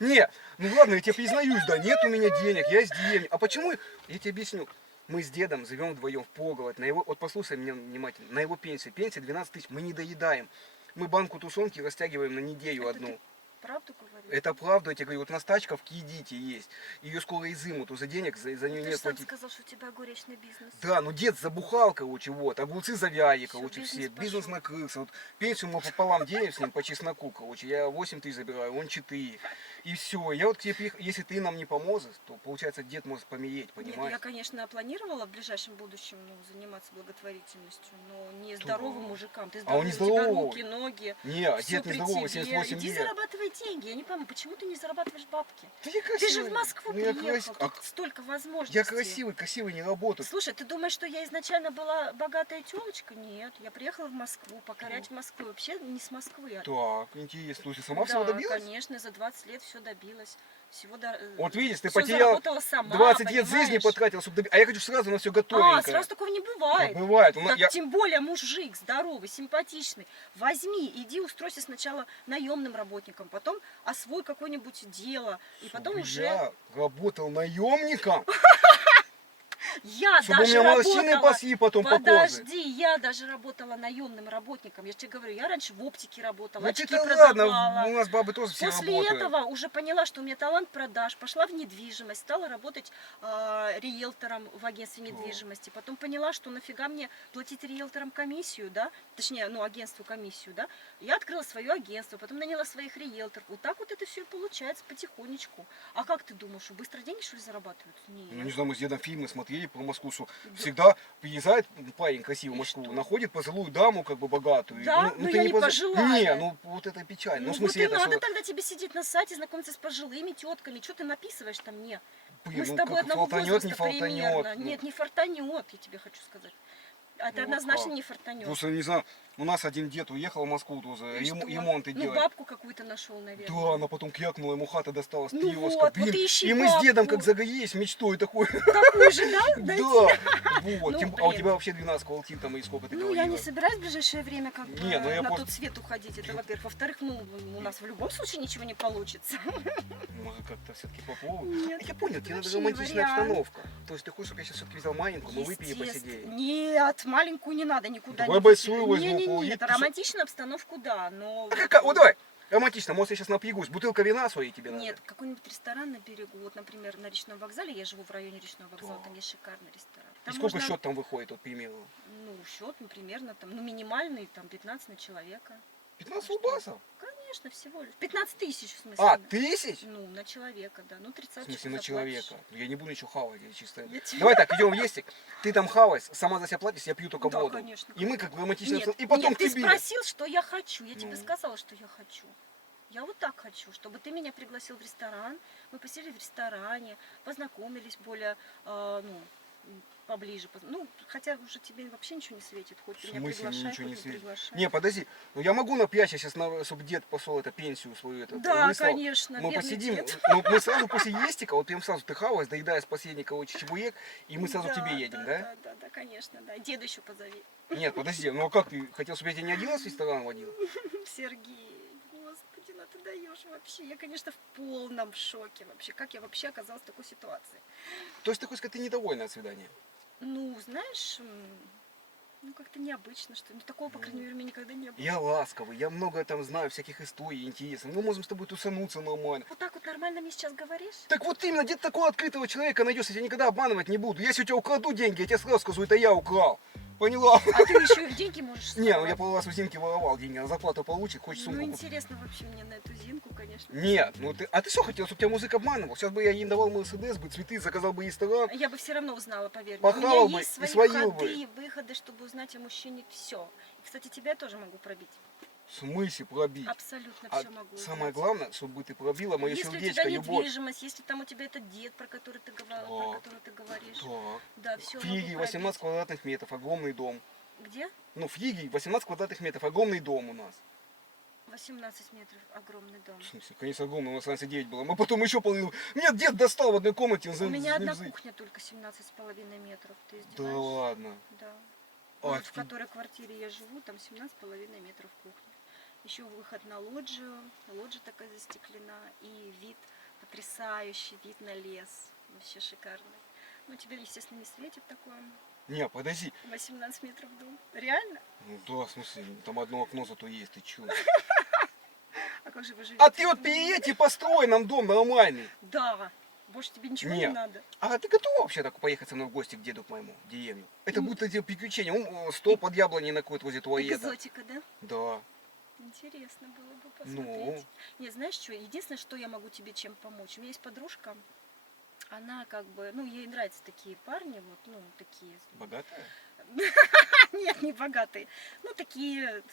Не, ну ладно, я тебе признаюсь, да, нет у меня денег, я из деревни. А почему? Я тебе объясню. Мы с дедом живем вдвоем вполголодь. На его, вот послушай меня внимательно, на его пенсии. Пенсия 12 тысяч, мы не доедаем. Мы банку тушенки растягиваем на неделю Это одну. ты правду говоришь? Это правда, я тебе говорю, вот у нас тачка в Киедите есть. Ее скоро изымут, уже денег за нее Ты же нет сам платить. сказал, что у тебя огуречный бизнес. Да, ну дед забухал, короче, вот, огурцы завяли, Всё, короче, бизнес все, бизнес пошёл. накрылся, вот, пенсию мы пополам делим с ним по чесноку, короче, я 8 тысяч забираю, он 4, и все, я вот к тебе приехал, если ты нам не поможешь, то, получается, дед может помереть, Нет, я, понимаешь? конечно, планировала в ближайшем будущем заниматься благотворительностью, но не здоровым мужикам. Ты здоровый, он не у тебя здоровый. руки, ноги. Не, а всё дед не при здоровый, тебе. 78 Иди лет. зарабатывай деньги. Я не пойму, почему ты не зарабатываешь бабки? Да я Ты же красивый. в Москву Ну, я приехал, красив- тут столько возможностей. Я красивый не работаю. Слушай, ты думаешь, что я изначально была богатая телочка? Нет, я приехала в Москву, покорять Москву. Вообще не с Москвы. Так, интересно, слушай, сама Да, всего добилась? конечно, за 20 лет все добилась. Вот видишь, ты всё потерял заработала сама, 20 лет жизни понимаешь? потратил, чтобы добиться. А я хочу сразу на все готовенькое. Сразу такого не бывает. Ну, бывает. Так, тем более мужик здоровый, симпатичный. Возьми, иди устройся сначала наемным работником, потом освой какое-нибудь дело. И потом уже... Я работал наемником, Я чтобы у даже меня морщины работала... пошли потом по коже. Подожди, я даже работала наемным работником. Я же тебе говорю, я раньше в оптике работала, Ну очки ты-то продавала. ладно, у нас бабы тоже все После работают. этого уже поняла, что у меня талант продаж, пошла в недвижимость, стала работать риэлтором в агентстве недвижимости. Потом поняла, что нафига мне платить риэлторам комиссию, да, точнее, агентству комиссию, да. Я открыла свое агентство, потом наняла своих риэлторов. Вот так вот это все и получается потихонечку. А как ты думаешь, что быстро деньги, что ли, зарабатывают? Нет. Ну не знаю, мы с дедом фильмы смотрели про Москву, что всегда приезжает парень красивый в И Москву, что? находит пожилую даму, как бы богатую. Да? Ну, Но ты я не поза- пожилая. Не, ну вот это печально. Ну, в Ну вот смысле, и это надо что- тогда тебе сидеть на сайте, знакомиться с пожилыми тетками. Что ты написываешь там мне? Блин, Мы с ну, тобой как одного фартанет, возраста не фартанет. примерно. Ну. Нет, не фартанет, я тебе хочу сказать. Это Ну, а однозначно как? не фартанет. Просто, не знаю, у нас один дед уехал в Москву тоже, И что? ремонты Ну, делать. бабку какую-то нашел, наверное. Да, она потом крякнула, ему хата досталась, Ну киоска. вот, Блин, вот ищи и мы с дедом бабку. как загорелись мечтой такой. Такую же, да? Да, Дайте? вот. Ну, А у блин. тебя вообще 12 квартир там и сколько ты Ну, говорила? я не собираюсь в ближайшее время как бы Не, ну я на просто- тот свет уходить, это во-первых. Во-вторых, у нас в любом случае ничего не получится. Может как-то все-таки попробуем? Нет, Я понял, тебе надо вообще не романтичная вариант. обстановка. То есть ты хочешь, чтобы я сейчас все-таки взял маленькую, мы выпили и посидели? Нет, маленькую не надо никуда. Давай не большую пустить. возьму, Не, пол-литра. романтичную обстановку, да, но... А какая? Вот давай, романтично, может я сейчас напрягусь, бутылка вина своей тебе надо? Нет, какой-нибудь ресторан на берегу. Вот, например, на Речном вокзале, я живу в районе Речного вокзала, Да. там есть шикарный ресторан. И Там сколько можно, счет там выходит, вот, к примеру? Ну, счет, примерно, там, минимальный, там, 15 на человека. 15 рубасов? Конечно, всего лишь. 15 тысяч, в смысле. А, тысяч? Ну, на человека, да. Ну, 30 В смысле, на человека. Я не буду ничего хавать, я чисто... Я тебе- Давай так, идем в Естик, ты там хавай, сама за себя платишь, я пью только Да, воду. конечно. И мы как романтично... Нет, И потом нет, к ты тебе. спросил, что я хочу. Я тебе Ну. сказала, что я хочу. Я вот так хочу, чтобы ты меня пригласил в ресторан. Мы посидели в ресторане, познакомились более, поближе. Ну, хотя уже тебе вообще ничего не светит. Хоть В ты меня смысле приглашай, ничего хоть не не светит? приглашай. Не, подожди, ну я могу напрячься сейчас, чтобы дед пошел это пенсию свою. Да, выслал. конечно, Мы бедный посидим, дед. ну, мы сразу после Естика, вот прям сразу ты хаваешь, доедаешь последний, короче, чебуек, и мы сразу к тебе едем, да? Да, конечно, да. Деда еще позови. Нет, подожди, ну а как ты хотел, чтобы я тебя не один раз в ресторан водил? Сергей, господи, ну ты даешь вообще. Я, конечно, в полном шоке вообще. Как я вообще оказалась в такой ситуации? То есть ты хочешь сказать, ты недовольна от свидания? Ну, знаешь, как-то необычно, что ли. Ну, такого, по крайней мере, у меня никогда не было. Я ласковый, я много там знаю всяких историй интересных. Мы можем с тобой тусануться нормально. Вот так вот нормально мне сейчас говоришь? Так вот именно, где-то такого открытого человека найдешь, я тебя никогда обманывать не буду. Если у тебя украду деньги, я тебе сразу скажу, это я украл. Поняла? А ты еще и в деньги можешь Не, ну я совать. пару раз у Зинки воровал деньги, она зарплату получит, хочет Ну, сумку купить. интересно вообще мне на эту Зинку, конечно. Нет, ну ты, а ты что хотел, чтобы тебя музык обманывал? Сейчас бы я ей давал Мерседес, бы цветы, заказал бы ресторан. Я бы все равно узнала, поверь. Похавал У меня бы есть и свои свалил ходы, выходы, чтобы узнать о мужчине все. И, кстати, тебя я тоже могу пробить. В смысле пробить? Абсолютно А все могу самое узнать. главное, чтобы ты пробила мое Если у сердечко, тебя любовь. недвижимость, если там у тебя этот дед, про который ты, про который ты говоришь. Так. Да, все В Фиге 18 квадратных метров, огромный дом. Где? Ну, в Фиге 18 квадратных метров, огромный дом у нас. 18 метров, огромный дом. В смысле, конечно, огромный, у нас раньше 9 было. Мы потом еще половину. Нет, дед достал в одной комнате. У меня одна кухня только 17,5 метров. Ты Да издеваешься? ладно. Да. А, Вот в ты- которой квартире я живу, там 17,5 метров кухни. Еще выход на лоджию. Лоджия такая застеклена. И вид, потрясающий вид на лес. Вообще шикарный. Ну, тебе, естественно, не светит такое. Не, подожди. 18 метров дом. Реально? Ну да, в смысле, там одно окно зато есть, ты чё? А как же вы живете? А ты вот приедь и построй нам дом нормальный. Да. Больше тебе ничего не Нет. надо. А ты готова вообще так поехать со мной в гости к деду к моему, в деревню? Это будет эти приключения. Он стол под яблоней накроет возле туалета. Экзотика, да? Да. Интересно было бы Ну. посмотреть. Не, знаешь что? Единственное, что я могу тебе чем помочь. У меня есть подружка. Она как бы, ну, ей нравятся такие парни, вот, ну, такие. Богатая? Нет, не богатые. Ну, такие,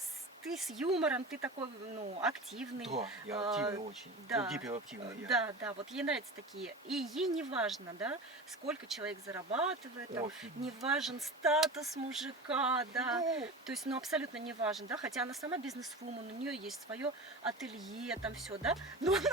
ты с юмором, ты такой, ну, активный. Да, я активный очень. Да, Ну, гиперактивный я. да, да, вот ей нравятся такие. И ей не важно, да, сколько человек зарабатывает, там, Офигеть. не важен статус мужика, да. Ну, То есть, ну, абсолютно не важен, да, хотя она сама бизнес-вумен, у нее есть свое ателье, там все, да. Но что?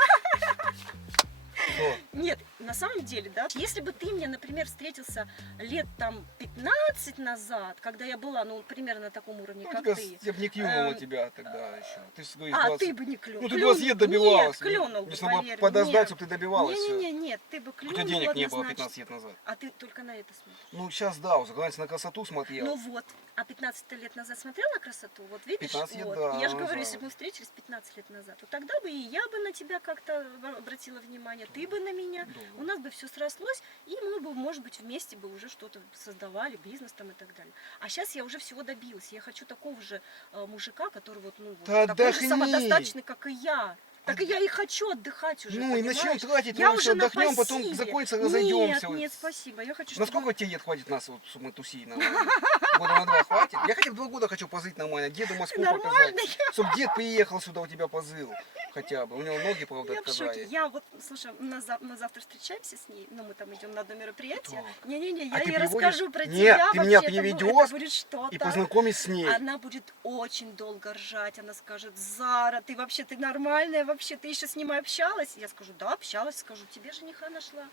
нет, на самом деле, да, если бы ты мне, например, встретился лет там 15 назад, когда я была, ну, примерно на таком уровне, Ну, как тебя, ты. я бы не клюнула Эм, тебя тогда еще. Ты же говоришь, А, 20. ты бы не клюнул. Ну, ты 20 лет добивалась. Нет, клюнул бы, Если надо поверь. подождать, Нет. чтобы ты добивалась. Не-не-не, ты бы У клюнул тебя денег не было однозначно. 15 лет назад. А ты только на это смотришь. Ну, сейчас да, уже главное на красоту смотрел. Ну вот, а 15 лет назад смотрел на красоту? Вот видишь, 15 лет, вот. да, Я же говорю, назад. если бы мы встретились 15 лет назад, то тогда бы и я бы на тебя как-то обратила внимание, ты бы на меня. Да. У нас бы все срослось, и мы бы, может быть, вместе бы уже что-то создавали, бизнес там и так далее. А сейчас я уже всего добилась. Я хочу такого же мужика, который вот, ну, вот, Да такой же отдохни. самодостаточный, как и я. Так и я и хочу отдыхать уже. Ну и понимаешь? начнем тратить, Я мы уже еще на отдохнем, потом пассиве. закончится, Нет, разойдемся. нет, спасибо. Я хочу, На чтобы... сколько тебе лет хватит нас, вот, чтобы мы тусили нормально? Года на 2 хватит? Я хотя бы 2 года хочу позыть нормально, деду Москву Нормально? показать. Чтобы дед приехал сюда, у тебя позыл хотя бы. У него ноги, правда, Я в шоке. отказали. Я вот, слушай, мы завтра встречаемся с ней, ну мы там идем на одно мероприятие. Так. Не-не-не, А я ты ей приводишь? расскажу про Нет, тебя. ты меня вообще, это приведешь будет что-то. И познакомить с ней. Она будет очень долго ржать. Она скажет: Зара, ты вообще, ты нормальная вообще, ты еще с ним общалась? Я скажу: да, общалась. Скажу: тебе жениха нашла.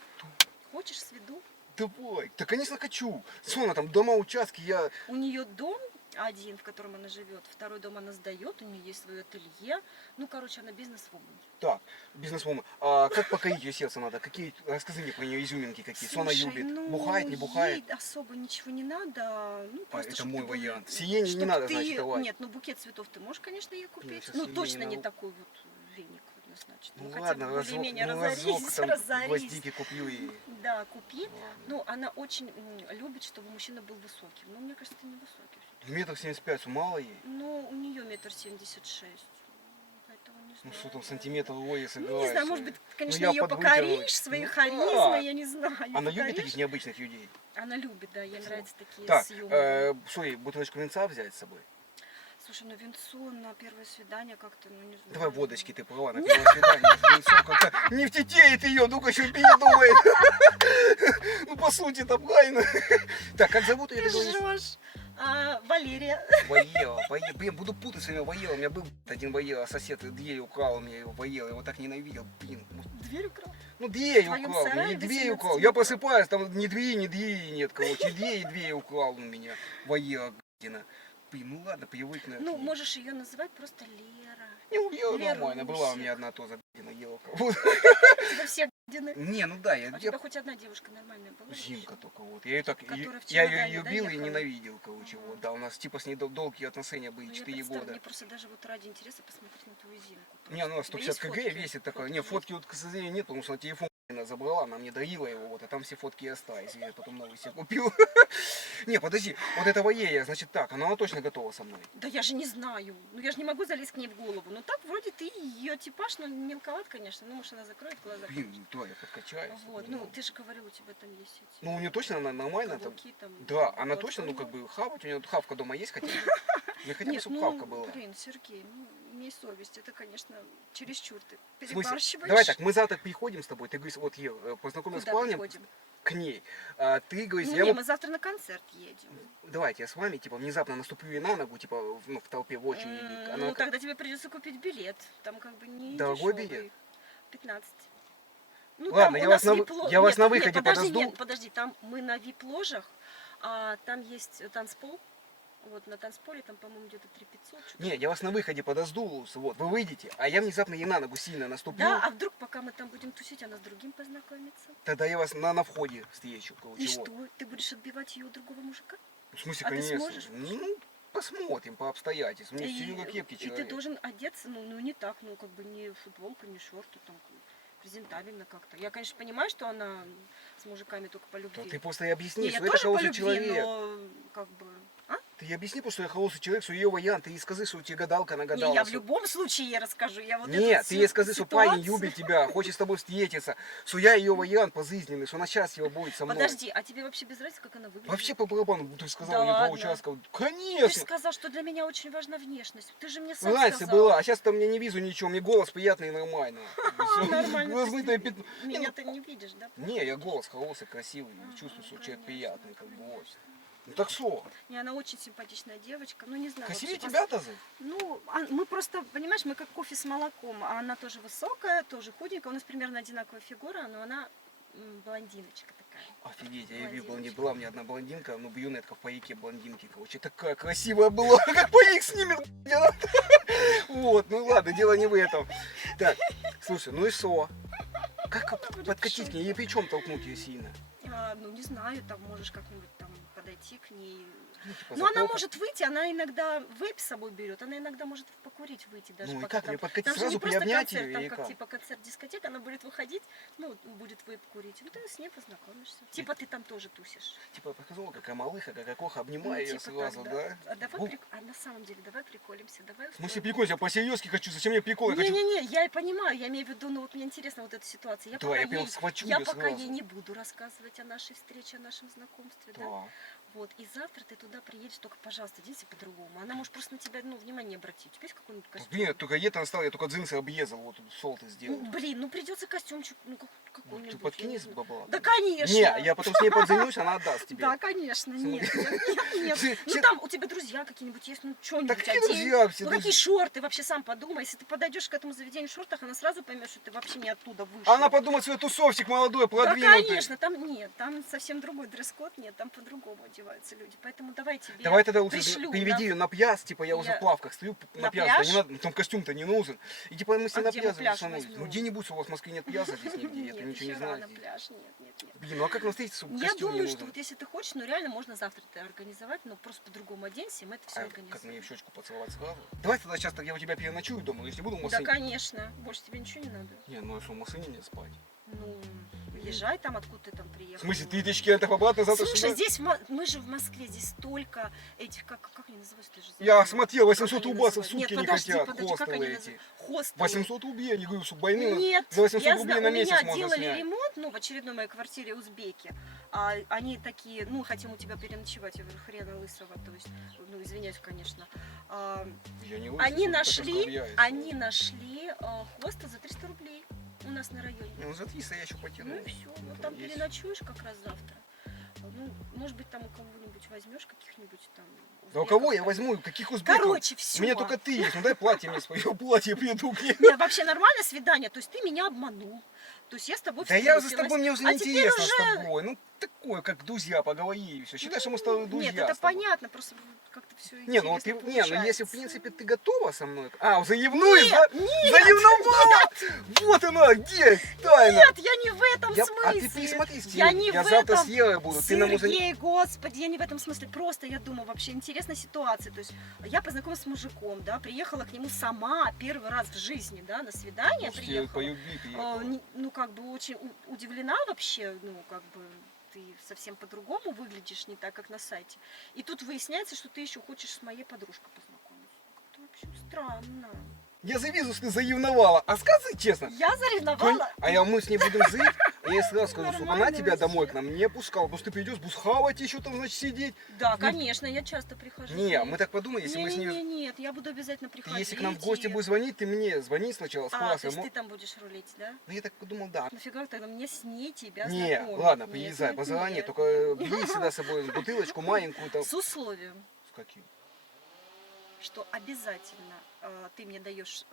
Хочешь, сведу? Давай, да, конечно, хочу. Сона, там дома, участки, я... У нее дом один, в котором она живет, второй дом она сдает, у нее есть свое ателье. Ну, короче, она бизнес-вумен. Так, бизнесвумен. А как покорить ее сердце надо? Какие, расскажи мне про нее изюминки какие. Сона Слушай, любит. ну, Бухает, не бухает? ей особо ничего не надо. Ну, просто, это чтоб мой ты был- вариант. Сиене не чтоб надо, ты- значит, давай. Нет, ну букет цветов ты можешь, конечно, ей купить. сейчас Ну, сиене точно не нару- такой вот веник однозначно. Ну хотя ладно, бы разок, более-менее ну, разок там разорись. гвоздики куплю и... Да, купи. Ладно. Ну, она очень любит, чтобы мужчина был высоким. Ну, мне кажется, ты не высокий. всё-таки. 1,75 м мало ей? Ну, у нее 1,76 м. Поэтому не Ну знаю. что там, сантиметр ой, Ну, собираюсь. не знаю, может быть, конечно, я ее подвытяну. покоришь, своей Ну, харизмой, да. я не знаю. Она любит покоришь. таких необычных людей? Она любит, да, ей нравятся такие Так, съемки. что, бутылочку винца взять с собой? Слушай, ну винцо на первое свидание как-то, ну не знаю. Давай водочки, ты права, на первое свидание с винцом как-то не втетеет ее, ну-ка еще передумает. Ну, по сути, это правильно. Так, как зовут ее, Ты ты говоришь? жжешь. Валерия. Воела, блин, буду путать с вами воела. У меня был один воела, сосед дверь украл, у меня его воела, я его так ненавидел, блин. Дверь украл. Ну, дверь В твоем украл, сарае не до дверь 17 украл. лет. Я просыпаюсь, там ни двери нет, короче, и дверь украл у меня. Воела, гадина. Блин, ну ладно, привыкну. Ну, можешь ее называть просто Лера. Не, Ела Лера нормально, была у Русик. меня одна тоже гадина, ела кого-то. У тебя все гадины. Не, ну да, А у я тебя хоть одна девушка нормальная была? Зимка только вот. Я ее так, Которая в я ее чемодане, да, любил и ехала? ненавидел, короче, вот. Да, у нас типа с ней долгие отношения были, Ну, я 4 представляю, года. мне просто даже вот ради интереса посмотреть на твою зимку. Не, ну, У тебя 150 есть кг фотки? весит такая. Не, есть? фотки вот, к сожалению, нет, потому что на телефон она забрала, она мне дарила его, вот, а там все фотки и остались. Я потом новый себе купил. Не, подожди, вот этого ея, значит так, она точно готова со мной. Да я же не знаю. Ну я же не могу залезть к ней в голову. Ну так вроде ты ее типаж, ну мелковат, конечно. Ну, может, она закроет глаза. Блин, да, я подкачаюсь. Вот, ну ты же говорил, у тебя там есть эти Ну, у нее точно она нормально там. каблуки там. Да, она точно, ну, платформы. как бы, хавать, у нее хавка дома есть хотя бы? Мне хотя бы, Нет, чтобы ну, хавка была. блин, Сергей, ну, имей совесть. Это, конечно, чересчур ты В смысле? перебарщиваешь. Давай так, мы завтра приходим с тобой, ты говоришь, вот я познакомился Куда с парнем, приходим? к ней, а ты говоришь, Ну, я не, вот, мы завтра на концерт едем. давайте я с вами, типа, внезапно наступлю ей на ногу, типа, ну, в толпе, в очереди. Она Ну, как- тогда тебе придется купить билет. Там как бы не Дорогой дешёвый. билет? 15. Ну, Ладно, там я у вас нас на VIP-ло- я вас нет, на нет, выходе подожди, подожду. нет, подожди, там мы на VIP-ложах, а там есть танцпол. Вот на танцполе там, по-моему, где-то 3500. что-то. Не, я вас на выходе подожду, вот, вы выйдете, а я внезапно ей на ногу сильно наступлю. Да, а вдруг, пока мы там будем тусить, она с другим познакомится? Тогда я вас на входе встречу. И чего. что? Ты будешь отбивать ее у другого мужика? В смысле, А ты конечно. сможешь? Ну, посмотрим по обстоятельствам. Мне И, Серега крепкий и ты человек. должен одеться, ну не так, ну как бы не футболка, не шорты, там презентабельно как-то. Я, конечно, понимаю, что она с мужиками только по Да любви. ты просто и объясни, Не, я что это тоже по хороший любви, человек. но как бы... А? Ты ей объясни, просто что я хороший человек, что ее вариант. Ты ей скажи, что тебе гадалка Не, нагадала. я в что- любом случае ей расскажу. Я вот Нет, эту ты ей всю скажи, что парень ситуацию- любит тебя, хочет с тобой встретиться, что я ее вариант пожизненный, что она счастлива будет со мной. Подожди, а тебе вообще без разницы, как она выглядит? Вообще по барабану, ты сказал, Да у нее два ладно? участка. Ты же Конечно! сказал, что для меня очень важна внешность. Ты же мне сам Раньше сказал. была, а сейчас-то мне не вижу ничего, мне голос приятный и нормально. Всё. Нормально. Размытое Ты пятно. Не, ну, меня ты не видишь, да? Не, я голос хороший, красивый, Ага, чувствую, что человек конечно, приятный, как бы конечно. очень. Ну так что, Не, она очень симпатичная девочка. Ну, не знаю. красивее вообще, тебя даже? Ну, мы просто, понимаешь, мы как кофе с молоком. А она тоже высокая, тоже худенькая. У нас примерно одинаковая фигура, но она блондиночка такая. Офигеть, я ее видел, Блондиночка. была мне одна блондинка, ну брюнетка в парике блондинки, короче, такая красивая была, как парик снимет, блядь, она. Вот, ну ладно, дело не в этом. Так, слушай, ну и что? Как будет подкатить в к ней, ей плечом толкнуть ее сильно? Ну, не знаю, там можешь как-нибудь там подойти к ней. Ну, типа, Ну, она захлопать. может выйти, она иногда вейп с собой берет, она иногда может покурить, выйти даже. Ну и пока как, там. мне подкатить Там же сразу не просто приобнять концерт, ее там или как как? типа концерт-дискотека, она будет выходить, ну, будет вейп курить. Ну, ты с ней познакомишься. Типа ты там тоже тусишь. Типа я показала, какая малыха, какая коха, Ну, обнимаю ее типа сразу, так, да? А давай Ну, а на самом деле, давай приколимся, давай В смысле устроим. прикольно, я по-серьезки хочу, зачем мне прикол, я хочу... Не-не-не, я и понимаю, я имею в виду, ну вот мне интересна вот эта ситуация. Да, я прям схвачу я её пока сразу. ей не буду рассказывать о нашей встрече, о нашем знакомстве, да? Да. Вот, и завтра ты туда приедешь, только, пожалуйста, оденься по-другому. Она может просто на тебя, ну, внимание обратить. У тебя есть какой-нибудь костюм? Блин, только ета настал, я только джинсы объездил, вот тут солты сделал. Ну, блин, ну придется костюмчик, ну, Ну, какой-нибудь. ты я не подкинешь знаю. бабла? Да, конечно. Не, я потом с ней подзаймусь, она отдаст тебе. Да, конечно, нет, нет. Ты- Ну, ты- там у тебя друзья какие-нибудь есть, ну, Так что-нибудь какие одень. друзья все? Ну, какие шорты, вообще сам подумай. Если ты подойдешь к этому заведению в шортах, она сразу поймет, что ты вообще не оттуда вышел. Она подумает, что я тусовщик молодой, Да, продвинутый. конечно, там нет, там совсем другой дресс-код, нет, там по-другому одеваются люди. Поэтому давай тебе Давай тогда лучше пришлю приведи на- ее на пляж, типа я уже Я- в плавках стою На на пляж, да пляж? не надо, там костюм-то не нужен. И типа мы с ней А на где мы пляж пляж засунулись. возьмем? Ну где-нибудь, у вас в Москве нет пляжа здесь нигде, я Нет, ничего не еще знаю рано, здесь. пляж, нет. Блин, ну а как нам встретиться, Я костюм не думаю, что нужен? вот если ты хочешь, ну реально можно завтра это организовать, но просто по-другому оденься, и мы это все А как мне в организуем. щечку поцеловать сразу? Давай тогда сейчас я у тебя переночую дома, но если буду в Да, машине. конечно, больше тебе ничего не надо. Не, ну а что, в машине не спать? Ну, езжай там, откуда ты там приехал. В смысле, 3000 километров обратно завтра Слушай, сюда? здесь мы же в Москве, здесь столько этих, как они называются, ты же Я забыла. смотрел, 800 Как они рубасов в называются? сутки Нет, не подожди, хотят, подожди, как хостелы они эти. называются? Хостелы. 800 рублей, они говорят, что больные. Нет, За 800 я рублей знаю, на у месяц меня можно делали снять. ремонт, ну, в очередной моей квартире узбеки. А они такие, ну, хотим у тебя переночевать. Я говорю, хрена лысого, то есть, ну, извиняюсь, конечно. Я не лысый, Они так нашли оскорбляется. хостел за 300 рублей у нас на районе. Ну за 300 я еще потяну. Ну и все, вот там переночуешь как раз завтра. Ну, может быть, там у кого-нибудь возьмешь каких-нибудь там. Да у узбеков кого я там. возьму? Каких узбеков? Короче, У все. меня только ты есть. Ну дай платье мне свое, платье приду к ней. Нет, вообще нормальное свидание. То есть ты меня обманул. То есть я с тобой Да я уже с встретилась. тобой, мне уже А не теперь интересно уже- с тобой. Ну такое, как друзья, поговори и все. Считай, что мы с тобой друзья. Нет, это с тобой. понятно, просто как-то все Не, ну ты, не, ну если в получается. принципе ты готова со мной. А, заявнуешь, да? Нет, Заявновала! Вот она, где тайна? Нет, я не в этом Я- смысле. а ты пересмотри Я стиль. не Я в завтра этом. с Евой буду. Ты нам уже... Сергей, господи, я не в этом смысле. Просто я думаю, вообще интересная ситуация. То есть я познакомилась с мужиком, да, приехала к нему сама первый раз в жизни, да, на свидание Слушайте, приехала. по любви приехала. Ну, как бы очень удивлена вообще, ну, как бы ты совсем по-другому выглядишь, не так, как на сайте. И тут выясняется, что ты еще хочешь с моей подружкой познакомиться. Как-то вообще странно. Я завижу, что ты заявновала. А скажи честно. Я заревновала. А мы с ней будем жить, и я сразу скажу, чтобы она Нормально тебя домой вообще. к нам не пускала. Потому что ты придешь, будешь хавать еще там, значит, сидеть. Да, конечно, я часто прихожу. Не, мы так подумали, если мы с ней... Нет, я буду обязательно Ты приходить. если к нам в гости и- будешь звонить, ты мне звони сначала, то спрашивай. есть ты там будешь рулить, да? Ну я так подумал, да. Нафига тогда мне с ней тебя Не, знакомить? ладно, Нет, приезжай, нет, позвони, нет, только нет. бери всегда с собой бутылочку маленькую там. С условием. С каким? что обязательно ты мне даешь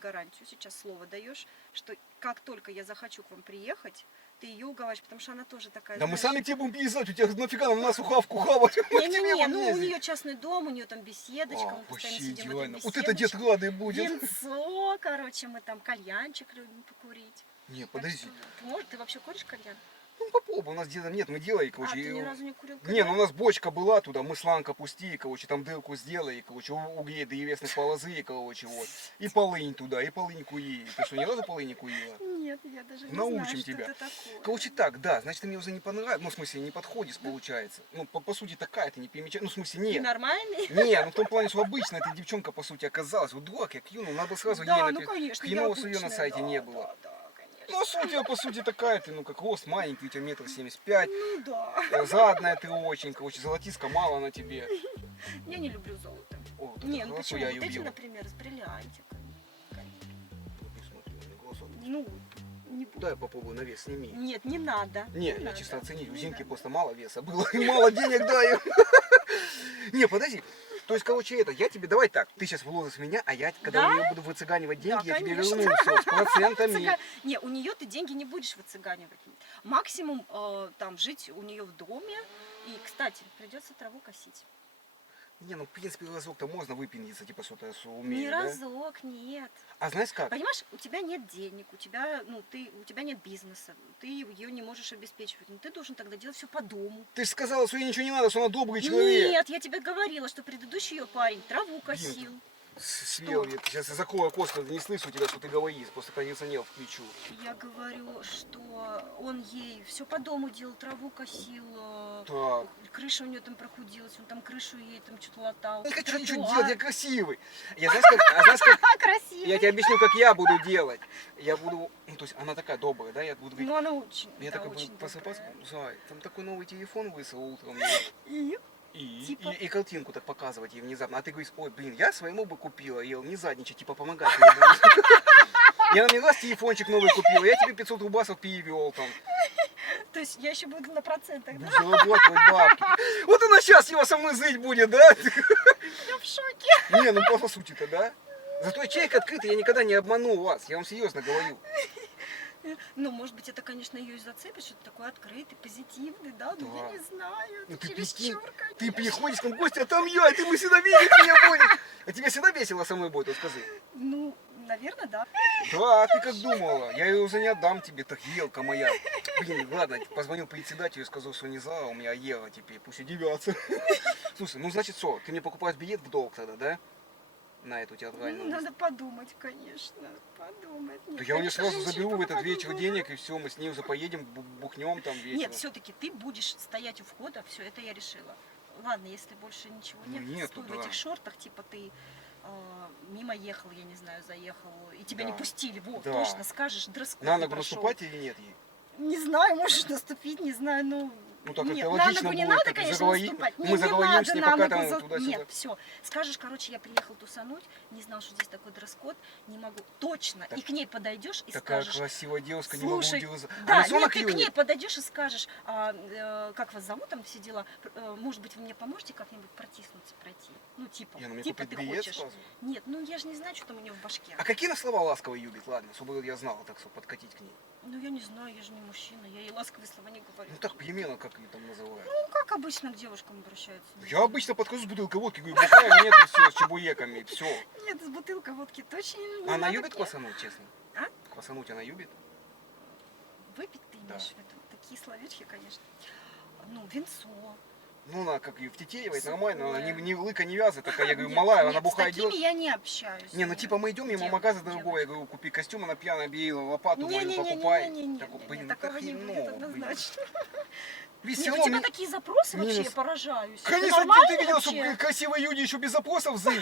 гарантию, сейчас слово даешь, что как только я захочу к вам приехать, ты ее уговариваешь, потому что она тоже такая. Да мы знаешь, сами к тебе будем писать, у тебя нафига нам на сухавку хавать? Мы к тебе Не-не-не, будем ну у ездить. нее частный дом, у нее там беседочка, мы постоянно Вообще сидим в идеально. этой Вот это дед беседочке. рады будет. Винцо, короче, мы там кальянчик любим покурить. Не, Так подожди. что, может, ты вообще куришь кальян? Ну попробуй, у нас деда нет, мы делали, А, короче. ты ни разу не курил Не, кальян? ну у нас бочка была туда, мы сланка пусти, короче, там дырку сделай, короче, углей древесных полозы, короче, вот. И полынь туда, и полынь куи. Ты что, ни разу полынь не куила? Нет, я даже не Научим знаю, что тебя. это такое. Короче, так, да, значит, ты мне уже не понравилась, ну, в смысле, не подходишь, получается. Ну, по сути, такая, ты не примечаешь, ну, в смысле, Ты нет. нормальный? Не, ну в том плане, что обычно эта девчонка, по сути, оказалась. Вот дурак, я клюнул, надо сразу Да, ей ну конечно, Хреново, я что ее на обычная, сайте да, не было. Да, конечно. Ну, а что у тебя, по сути, такая, ты, ну, как рост маленький, у тебя 1,75 Ну да. м, задная ты очень, короче, золотиска мало на тебе. Я не люблю золото. О, вот это Не, ну хорошо, почему? я Вот ее эти, бил. например, с бриллиантиками. Не смотрю, на голосок. Ну, не буду. Дай я попробую на вес, сними. Нет, не надо. Не, я надо. чисто оценить, у Не Зинки надо. просто мало веса было, и мало денег дай. Не, подожди. То есть, короче, я тебе, давай так, ты сейчас вложишь в меня, а я, когда Да? у нее буду выцыганивать деньги, Да, я тебе конечно. верну все с процентами. Не, у нее ты деньги не будешь выцыганивать. Максимум там жить у нее в доме. И, кстати, придется траву косить. Не, ну, в принципе, разок-то можно выпендриться, типа, что-то Не умею, да? разок, нет. А знаешь как? Понимаешь, у тебя нет денег, у тебя нет бизнеса, ты ее не можешь обеспечивать. Но ты должен тогда делать все по дому. Ты же сказала, что ей ничего не надо, что она добрый человек. Нет, я тебе говорила, что предыдущий ее парень траву косил. Свел, я сейчас я закрою окошко, не слышу тебя, что ты говоришь, просто кондиционер включу. Я говорю, что он ей все по дому делал, траву косил, Так. крыша у нее там прохудилась, он там крышу ей там что-то латал. Не хочу ничего тротуар. делать, я красивый. Я знаешь как, Красиво. я тебе объясню, как я буду делать. Я буду, ну то есть она такая добрая, да, я буду говорить. Ну она очень, Я да, такой буду очень просыпаться, добрая. Зай, там такой новый телефон высыл утром. И? И, Типа? и картинку так показывать ей внезапно. А ты говоришь, ой, блин, я своему бы купила, ел, не задничай, типа помогать мне буду. Я на раз телефончик новый купила, я тебе 500 рубасов перевел там. То есть я еще буду на процентах, да? Буду зарабатывать бабки. Вот она сейчас его со мной жить будет, да? Я в шоке. Не, ну по сути-то, да? Зато я человек открытый, я никогда не обману вас, я вам серьезно говорю. Ну, может быть, это, конечно, ее и зацепит, что ты такой открытый, позитивный, да? Ну, Да. я не знаю, Ну, это ты чересчур, прикинь, конечно. ты приходишь к нам в гости, а там я, и ты мы всегда видишь меня будешь. А тебе всегда весело со мной будет, вот скажи. Ну, наверное, да. Да, ты как думала, я ее уже не отдам тебе, так елка моя. Блин, ладно, позвонил председателю и сказал, что не за, у меня ела теперь, пусть удивятся. Слушай, ну значит что, ты мне покупаешь билет в долг тогда, да? На эту театральную. Ну, надо подумать, конечно, подумать. Нет, Да я у нее конечно, сразу женщине заберу в этот покупать не вечер буду. денег, и все, мы с ней уже поедем, бухнем там вечером. Нет, все-таки ты будешь стоять у входа, все, это я решила. Ладно, если больше ничего Ну, нет, нету, стой в да. этих шортах, типа ты мимо ехал, я не знаю, заехал, и тебя Да. не пустили, вот, Да. точно, скажешь, дресс-код На не ногу прошел. наступать или нет ей? Не знаю, можешь наступить, не знаю, ну... Ну так нет, это на логично ногу не будет, надо, как конечно, заговори- наступать. мы Не, не заговорим надо с ней, на пока ногу там за- туда-сюда. Нет, все. Скажешь, короче, я приехал тусануть, не знал, что здесь такой дресс-код, не могу. Точно. Так- И к ней подойдешь и Такая скажешь... красивая девушка, не могу Слушай, удержаться. да, А лицо нет, ты к ней наклюнет. подойдешь и скажешь, как вас зовут, там все дела, может быть, вы мне поможете как-нибудь протиснуться, пройти? Ну, типа, Я, ну мне типа купить ты билет хочешь. сразу. Нет, ну я же не знаю, что там у нее в башке. А какие она слова ласковые любит, ладно, чтобы я знал, так что подкатить к ней. Ну, я не знаю, я же не мужчина, я ей ласковые слова не говорю. Ну так примерно, как ее там называют. Ну, как обычно к девушкам обращаются. Я обычно подхожу с бутылкой водки, говорю, бухаем, нет, и все, с чебуеками, все. Нет, с бутылкой водки точно не Она надо любит мне. квасануть, честно? А? Квасануть она любит? Выпить ты Да. имеешь в виду? Такие словечки, конечно. Ну, винцо. Ну, она как и в Тетеевой, Сухое. нормально, она не лыка, не вязает, такая, я говорю, Нет, малая, нет, она бухая с такими идет. я не общаюсь. Не, ну нет. типа мы идем мимо Дев- магазина девочки. другого, я говорю, купи костюм, она пьяная, бей лопату, мою Не-не-не-не-не-не-не, покупай. Такой, не-не, блин, такого не хреново, будет блин. однозначно. Блин, Нет, всё у равно тебя мне- такие запросы вообще, минус. я поражаюсь. Конечно, нормально ты видел, вообще? что красивые люди еще без запросов жить.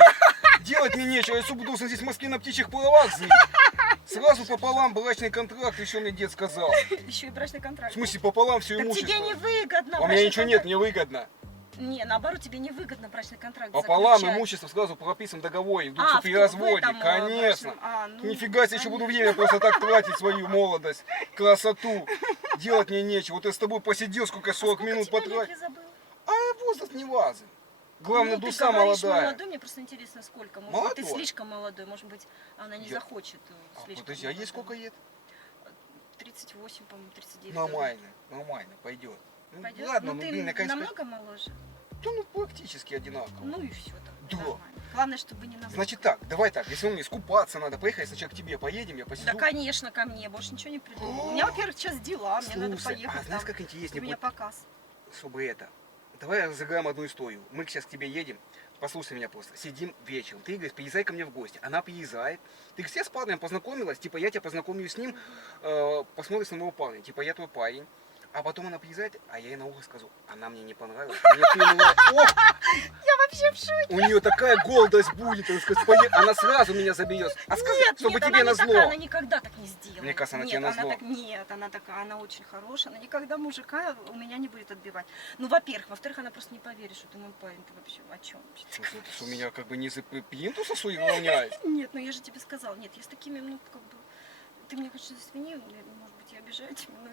Делать мне нечего, я что должен здесь в Москве на птичьих правах жить. Сразу пополам брачный контракт, еще мне дед сказал. Еще и брачный В контракт. смысле пополам все Так имущество. тебе не выгодно. А у меня ничего нет, мне выгодно. Не, наоборот, тебе не выгодно брачный контракт Пополам заключать. имущество сразу прописан в договоре, вдруг А, что в при том- в разводе, этом, конечно. брачном- а, ну, Нифига себе, еще буду конечно. время просто так тратить свою молодость, красоту. Делать мне нечего. Вот я с тобой посидел, сколько 40 Сколько минут тебе лет, потратил. я забыла? А возраст не важен. Главное, Ну, ты душа говоришь молодая. молодой, мне просто интересно, сколько. Может быть, ты Молодой. слишком молодой, может быть, она не Я- захочет А, слишком подожди, а ей молодой. сколько лет? 38, по-моему, 39. Нормально, нормально, пойдет. Ну, Пойдет? ладно, Ну, ну, ты блин, я, конечно, намного моложе. да, ну, практически одинаково. Ну и все так. Да. Нормально. Главное, чтобы не намного. Значит так, давай так, если мне искупаться надо, поехать сначала к тебе поедем, я посижу. Да, конечно, ко мне, больше ничего не придумал. У меня, во-первых, сейчас дела, мне надо Слушай, поехать. а знаешь, там. как У интереснее меня будет, показ. чтобы это... Давай разыграем одну историю. Мы сейчас к тебе едем, послушай меня просто. Сидим вечером, ты говоришь, приезжай ко мне в гости. Она приезжает. Ты говоришь, я с парнем познакомилась, типа я тебя познакомлю с ним, посмотришь на моего парня, типа я твой парень. А потом она приезжает, а я ей на ухо скажу, она мне не понравилась. Мне кинула, ох, Я вообще в шоке. у нее такая гордость будет, она скажет, она сразу меня заберет. А скажи, Нет, чтобы нет, тебе она не назло. такая, она никогда так не сделает. Мне кажется, она нет, тебе назло. Нет, она такая, она очень хорошая, она никогда мужика у меня не будет отбивать. Ну, во-первых. Во-вторых, она просто не поверит, что ты мой парень, ты вообще о чем? Слушай, ты что, меня как бы не за плинтуса своих волняет? Нет, ну я же тебе сказала, нет, я с такими, ну, как бы, ты мне, конечно, извини, может быть, я обижаю тебя, но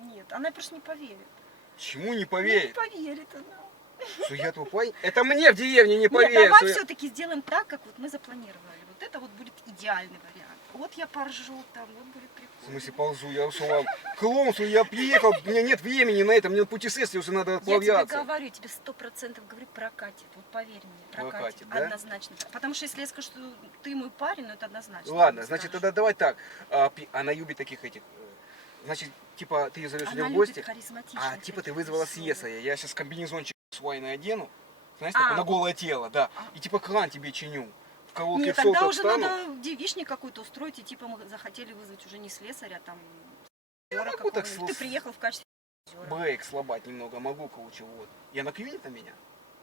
нет, она просто не поверит. Чему не Не поверит? поверит она. Что я твой парень? Это мне в деревне не Нет, поверит. давай что я- все-таки сделаем так, как вот мы запланировали. Вот это вот будет идеальный вариант. Вот я поржу там, вот будет В прикольно. смысле ползу, я что вам клоунству, я приехал, у меня нет времени на это, мне на путешествие уже надо Я тебе отправляться. говорю, я тебе 100% говорю, прокатит. Вот поверь мне, прокатит. Прокатит, да? Однозначно. Потому что если я скажу, что ты мой парень, ну это однозначно. Ладно, ты значит скажешь. тогда давай так. Она любит таких этих. Значит, типа ты ее зовешь сегодня Она в гости, любит харизматичных. а типа ты таких вызвала веселых. слесаря. Я сейчас комбинезончик свой одену, знаешь, А. такой, на голое тело, да. А. И типа кран тебе чиню. В колодке Нет, в соль тогда так уже встану. надо девичник какой-то устроить, и типа мы захотели вызвать уже не слесаря, а там Я актера могу так какого-нибудь. Ты приехал в качестве актера. Брейк слабать немного, могу, короче, вот. И она клюнет на меня?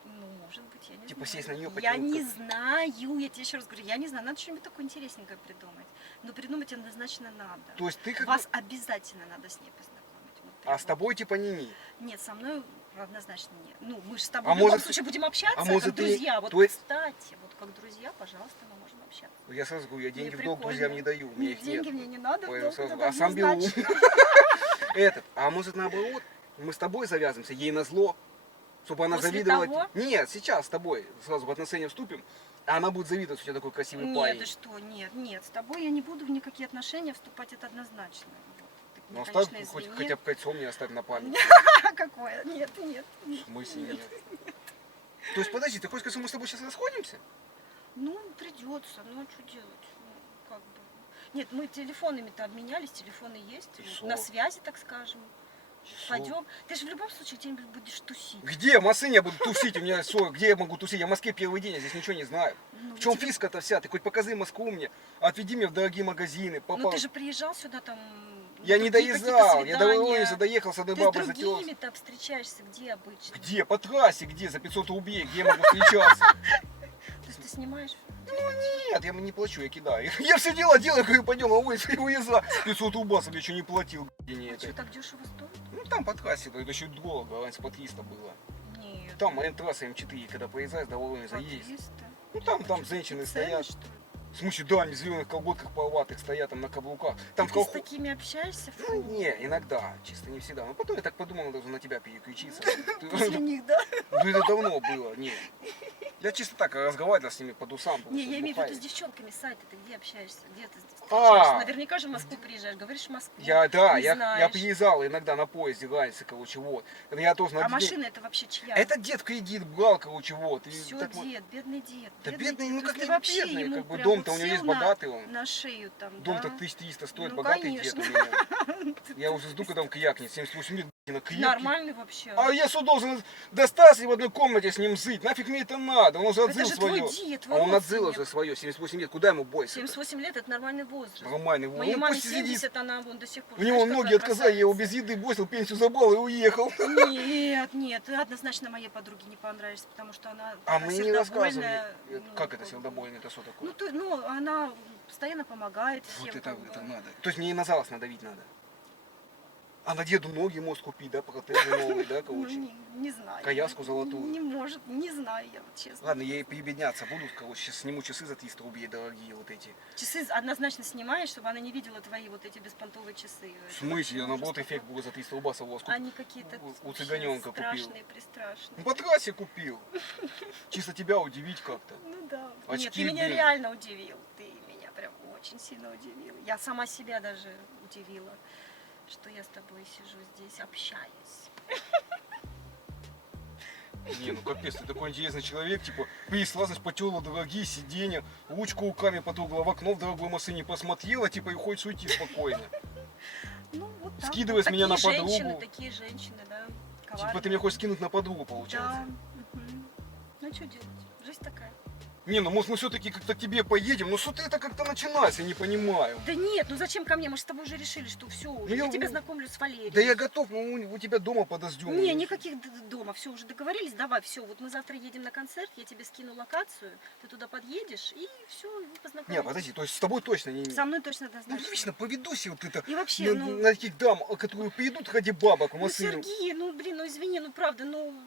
Ну, может быть, я не Типа знаю. сесть на неё, Я потянуть не как- знаю, я тебе еще раз говорю, я не знаю, надо что-нибудь такое интересненькое придумать. Но придумать однозначно надо. То есть ты как Вас бы... обязательно надо с ней познакомить. Вот А прям с вот. тобой типа не-не. Нет, со мной однозначно нет. Ну, мы же с тобой А в любом может, случае будем общаться, а может, как ты- друзья. Вот, твой- кстати, вот как друзья, пожалуйста, мы можем общаться. Ну, я сразу говорю, я деньги Мне в долг прикольно. друзьям не даю, у меня Нет, их нет. деньги мне не надо, в Поэтому долг, сразу это говорю, а сам беру. однозначно. А может наоборот, мы с тобой завязываемся, ей назло, чтобы она После завидовала. того? Нет, сейчас с тобой сразу в отношения вступим, а она будет завидовать, что у тебя такой красивый Нет, парень. ты что, нет, с тобой я не буду в никакие отношения вступать, это однозначно. Вот. Ты Ну мне, оставь, конечно, хоть, извини. хотя бы кольцо мне оставь на память. Какое? Нет. В смысле нет? То есть подожди, ты хочешь сказать, что мы с тобой сейчас расходимся? Ну, придется, ну а что делать? Ну, как бы. Нет, мы телефонами-то обменялись, телефоны есть. И вот, шо? на связи, так скажем. Шо? Пойдем. Ты же в любом случае где-нибудь будешь тусить. Где? В Москве я буду тусить, у меня что, где я могу тусить? Я в Москве первый день, я здесь ничего не знаю. Ну, В чем тебе- фишка-то вся? Ты хоть покажи Москву мне, отведи меня в дорогие магазины. Ну Попал. ты же приезжал сюда там. Я на не другие какие-то доезжал, я до свидания. Воронежа доехал с одной Ты с бабой зателся. другими-то встречаешься где обычно? Где? По трассе, где? За 500 рублей, где я могу встречаться? То есть ты снимаешь? Нет, я ему не плачу, я кидаю. Я все дела делаю, говорю, пойдем на улицу и уезжаю. 500 рублей я еще не платил. Не А это. что, так дешево стоит? Ну там по трассе, это еще дорого, раньше по 300 было. Нет. Там М-трасса М4, когда проезжаешь до Воронежа по есть. 300. Ну там Что, женщины специально, стоят. что ли? В смысле, да, они в зеленых колготках половатых стоят там на каблуках. Там в Ты с колхоз... такими общаешься? Ну, Фу. не, иногда, чисто не всегда. Но потом я так подумал, должен на тебя переключиться. После них, да? Ну это давно было, не. Я чисто так разговаривал с ними по дусам. потому Не, что я имею в виду бухали. с девчонками сайты, ты где общаешься? Где ты А. встречаешься? Наверняка же в Москву приезжаешь, говоришь в Москву. Да, не я знаешь. приезжал иногда на поезде раньше, короче, вот. Это я тоже на А день- машина это вообще чья? Это дед кредит брал, короче, вот. И Все, так вот- дед, бедный дед. Да бедный, ну То как есть ты не вообще бедный, ему как бы прям дом-то вот у него есть сел богатый он. на шею там, Дом-то да? 1300 стоит, Ну, богатый дед у конечно. меня. Я уже жду, когда он крякнет, 78 лет, на крепкий. Нормальный вообще. А я что должен достаться и в одной комнате с ним жить? Нафиг мне это надо? Он уже Это отзыл же свое. твой дед, А твой он отзыл родственник. уже свое, 78 лет, куда ему бойся? 78 лет это нормальный возраст. Нормальный, Моей он маме пусть сидит. 70, она вон до сих пор. У него знаешь, ноги какая отказали, я его без красавица. еды бросил, пенсию забрал и уехал. Нет, ты однозначно моей подруге не понравишься, потому что она А такая мы не рассказывали. сердобольная, Как это бы. сердобольный, это что такое? Ну, она постоянно помогает всем. Вот как это бы. надо. То есть мне и на залаз надавить надо. А на деду ноги может купить, да, протезы новые, да, Ну, короче. не знаю. Коляску золотую. Не может, не знаю я, вот честно. Ладно, я и прибедняться буду, короче, сейчас сниму часы за 300 рублей дорогие вот эти. Часы однозначно снимаешь, чтобы она не видела твои вот эти беспонтовые часы. В смысле? Я наоборот эффект был за 300 рублей у вас Они какие-то у вообще цыганенка купил. страшные, пристрашные. Ну, по трассе купил. Чисто тебя удивить как-то. Ну да. Очки, Нет, ты меня блин. реально удивил. Ты меня прям очень сильно удивил. Я сама себя даже удивила, что я с тобой сижу здесь, общаюсь. Не, ну капец, ты такой интересный человек, типа, принесла, значит, потерла дорогие сиденья, ручку руками потрогала, в окно в дорогой машине посмотрела, типа, и хочешь уйти спокойно. Ну, вот так. Скидывай с меня на подругу. Такие женщины, да. Типа, коварные. ты меня хочешь скинуть на подругу, получается. Да. Мгм. Ну, что делать? Жизнь такая. Не, ну может мы все-таки как-то к тебе поедем, но что ты это как-то начинаешь, я не понимаю. Да нет, ну зачем ко мне? Мы же с тобой уже решили, что все, я я- тебя знакомлю с Валерией. Да я готов, но у тебя дома подождем. Не, никаких дома, все, уже договорились, давай, все, вот мы завтра едем на концерт, я тебе скину локацию, ты туда подъедешь, и все, вы Не, познакомитесь. подожди, то есть с тобой точно не... Со мной точно Ну, однозначно. вечно поведусь вот это И вообще, на, ну, на таких дам, которые придут ради бабок в ну, машину. Сергей, ну, блин, ну, извини, ну, правда, ну,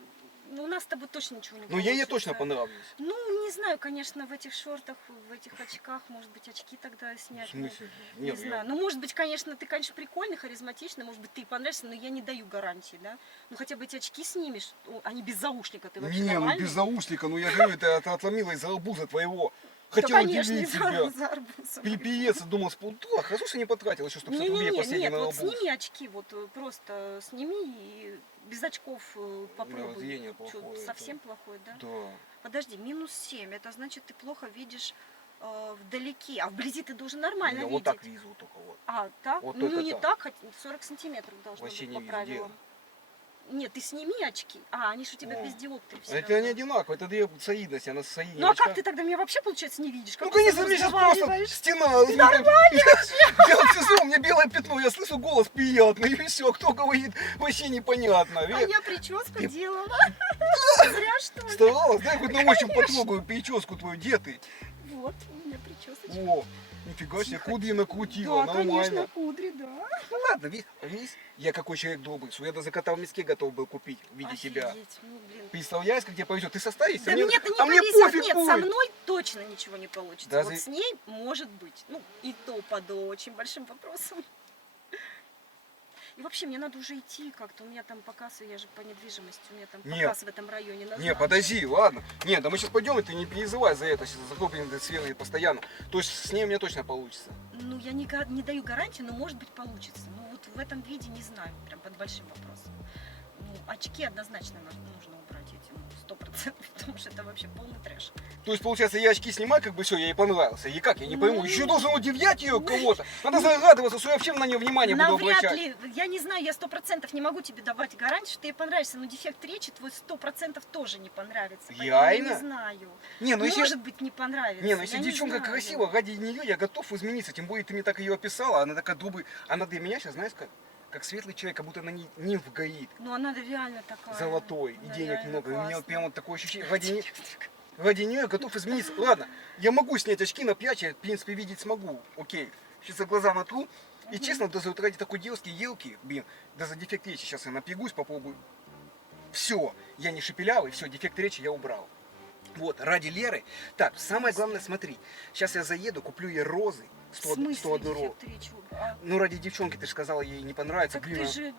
у нас с тобой точно ничего не Ну получится. я ей точно понравлюсь. Ну, не знаю, конечно, в этих шортах, в этих очках, может быть, очки тогда В снять. смысле? Ну, не знаю. Ну, может быть, конечно, ты, конечно, прикольный, харизматичный, может быть, ты и понравишься, но я не даю гарантии, да? Ну, хотя бы эти очки снимешь, они без заушника, ты вообще Не, ну нормальный? без заушника, ну я говорю, это отломила из-за арбуза твоего. Да, Хотела конечно, удивить за тебя. арбузом. Пипец, думал, с полтора. Хорошо, что не потратил еще 150 рублей Не-не-не, последний нет, на вот арбуз. сними очки, вот просто сними и без очков попробуй. зрение Чё, плохое, совсем плохое, да? Да. Подожди, -7, это значит, ты плохо видишь вдалеке, а вблизи ты должен нормально Я видеть. вот так вижу только вот. А, так? Вот Ну, только не так. так, хоть 40 сантиметров должно Вообще быть не по вижу, правилам. Нет, ты сними очки. А, они же у тебя О. без диоптрии все А это равно. они одинаковые, это две соидности, она соидна. Ну, а как ты тогда меня вообще, получается, не видишь? Как Ну, ты со конечно, мной мне сейчас просто разговариваешь? стена. Делать сезон, мне белое пятно, я слышу голос приятный, и все, кто говорит, вообще непонятно. А я прическу делала. Зря, что ли? Старалась, дай хоть на ощупь потрогаю прическу твою, где ты? Вот, у меня причесочка. О, нифига себе, Тихо, кудри накрутила, Да, нормально. конечно, кудри, да. Ну ладно, видишь, я какой человек добрый, что я даже кота в миске готов был купить в виде тебя. Офигеть, ну, блин. Представляешь, как тебе повезет? Ты состоишься? Да мне-то не а мне повезет. пофиг Нет, будет. со мной точно ничего не получится. Даже- Вот с ней может быть. Ну, и то под очень большим вопросом. И вообще, мне надо уже идти как-то. У меня там показ, я же по недвижимости, у меня там Нет. показ в этом районе. Не, назначен. подожди, ладно. Нет, да мы сейчас пойдем, и ты не переживай за это, сейчас закопим сферы постоянно. То есть с ней мне точно получится. Ну, я не даю гарантии, но может быть получится. Ну, вот в этом виде не знаю, прям под большим вопросом. Ну, очки однозначно нужно убрать эти, ну, 100%, потому что это вообще полный трэш. То есть, получается, я очки снимаю, как бы все, я ей понравился. И как, я не пойму, еще должен удивлять ее кого-то. Надо загадываться, что я вообще на нее внимание буду Навряд обращать. ли, я не знаю, я 100% не могу тебе давать гарантию, что ей понравится, но дефект речи твой 100% тоже не понравится. Поэтому я Реально? не знаю. Не, ну если... Может быть, не понравится. Не, ну если я девчонка знаю. красивая, ради нее я готов измениться. Тем более ты мне так ее описала, она такая добрая. Она для меня сейчас, знаешь, как светлый человек, как будто она не нимф горит. Ну, она реально такая. Золотой, и Она денег реально много. И у меня вот классная. прям вот такое ощущение, ради нее я готов измениться. Ладно, я могу снять очки на пляж, я в принципе видеть смогу. Окей, сейчас за глаза натру. И честно, даже вот ради такой девушки, елки, блин, даже дефект речи сейчас я напрягусь, попробую. Все, я не шепелявый, все, дефект речи я убрал. Вот, ради Леры. Так, самое главное, смотри, сейчас я заеду, куплю ей розы, В 101 смысле розу. дефект речи? Ну, ради девчонки, ты же сказала, ей не понравится. Так Блин, ты же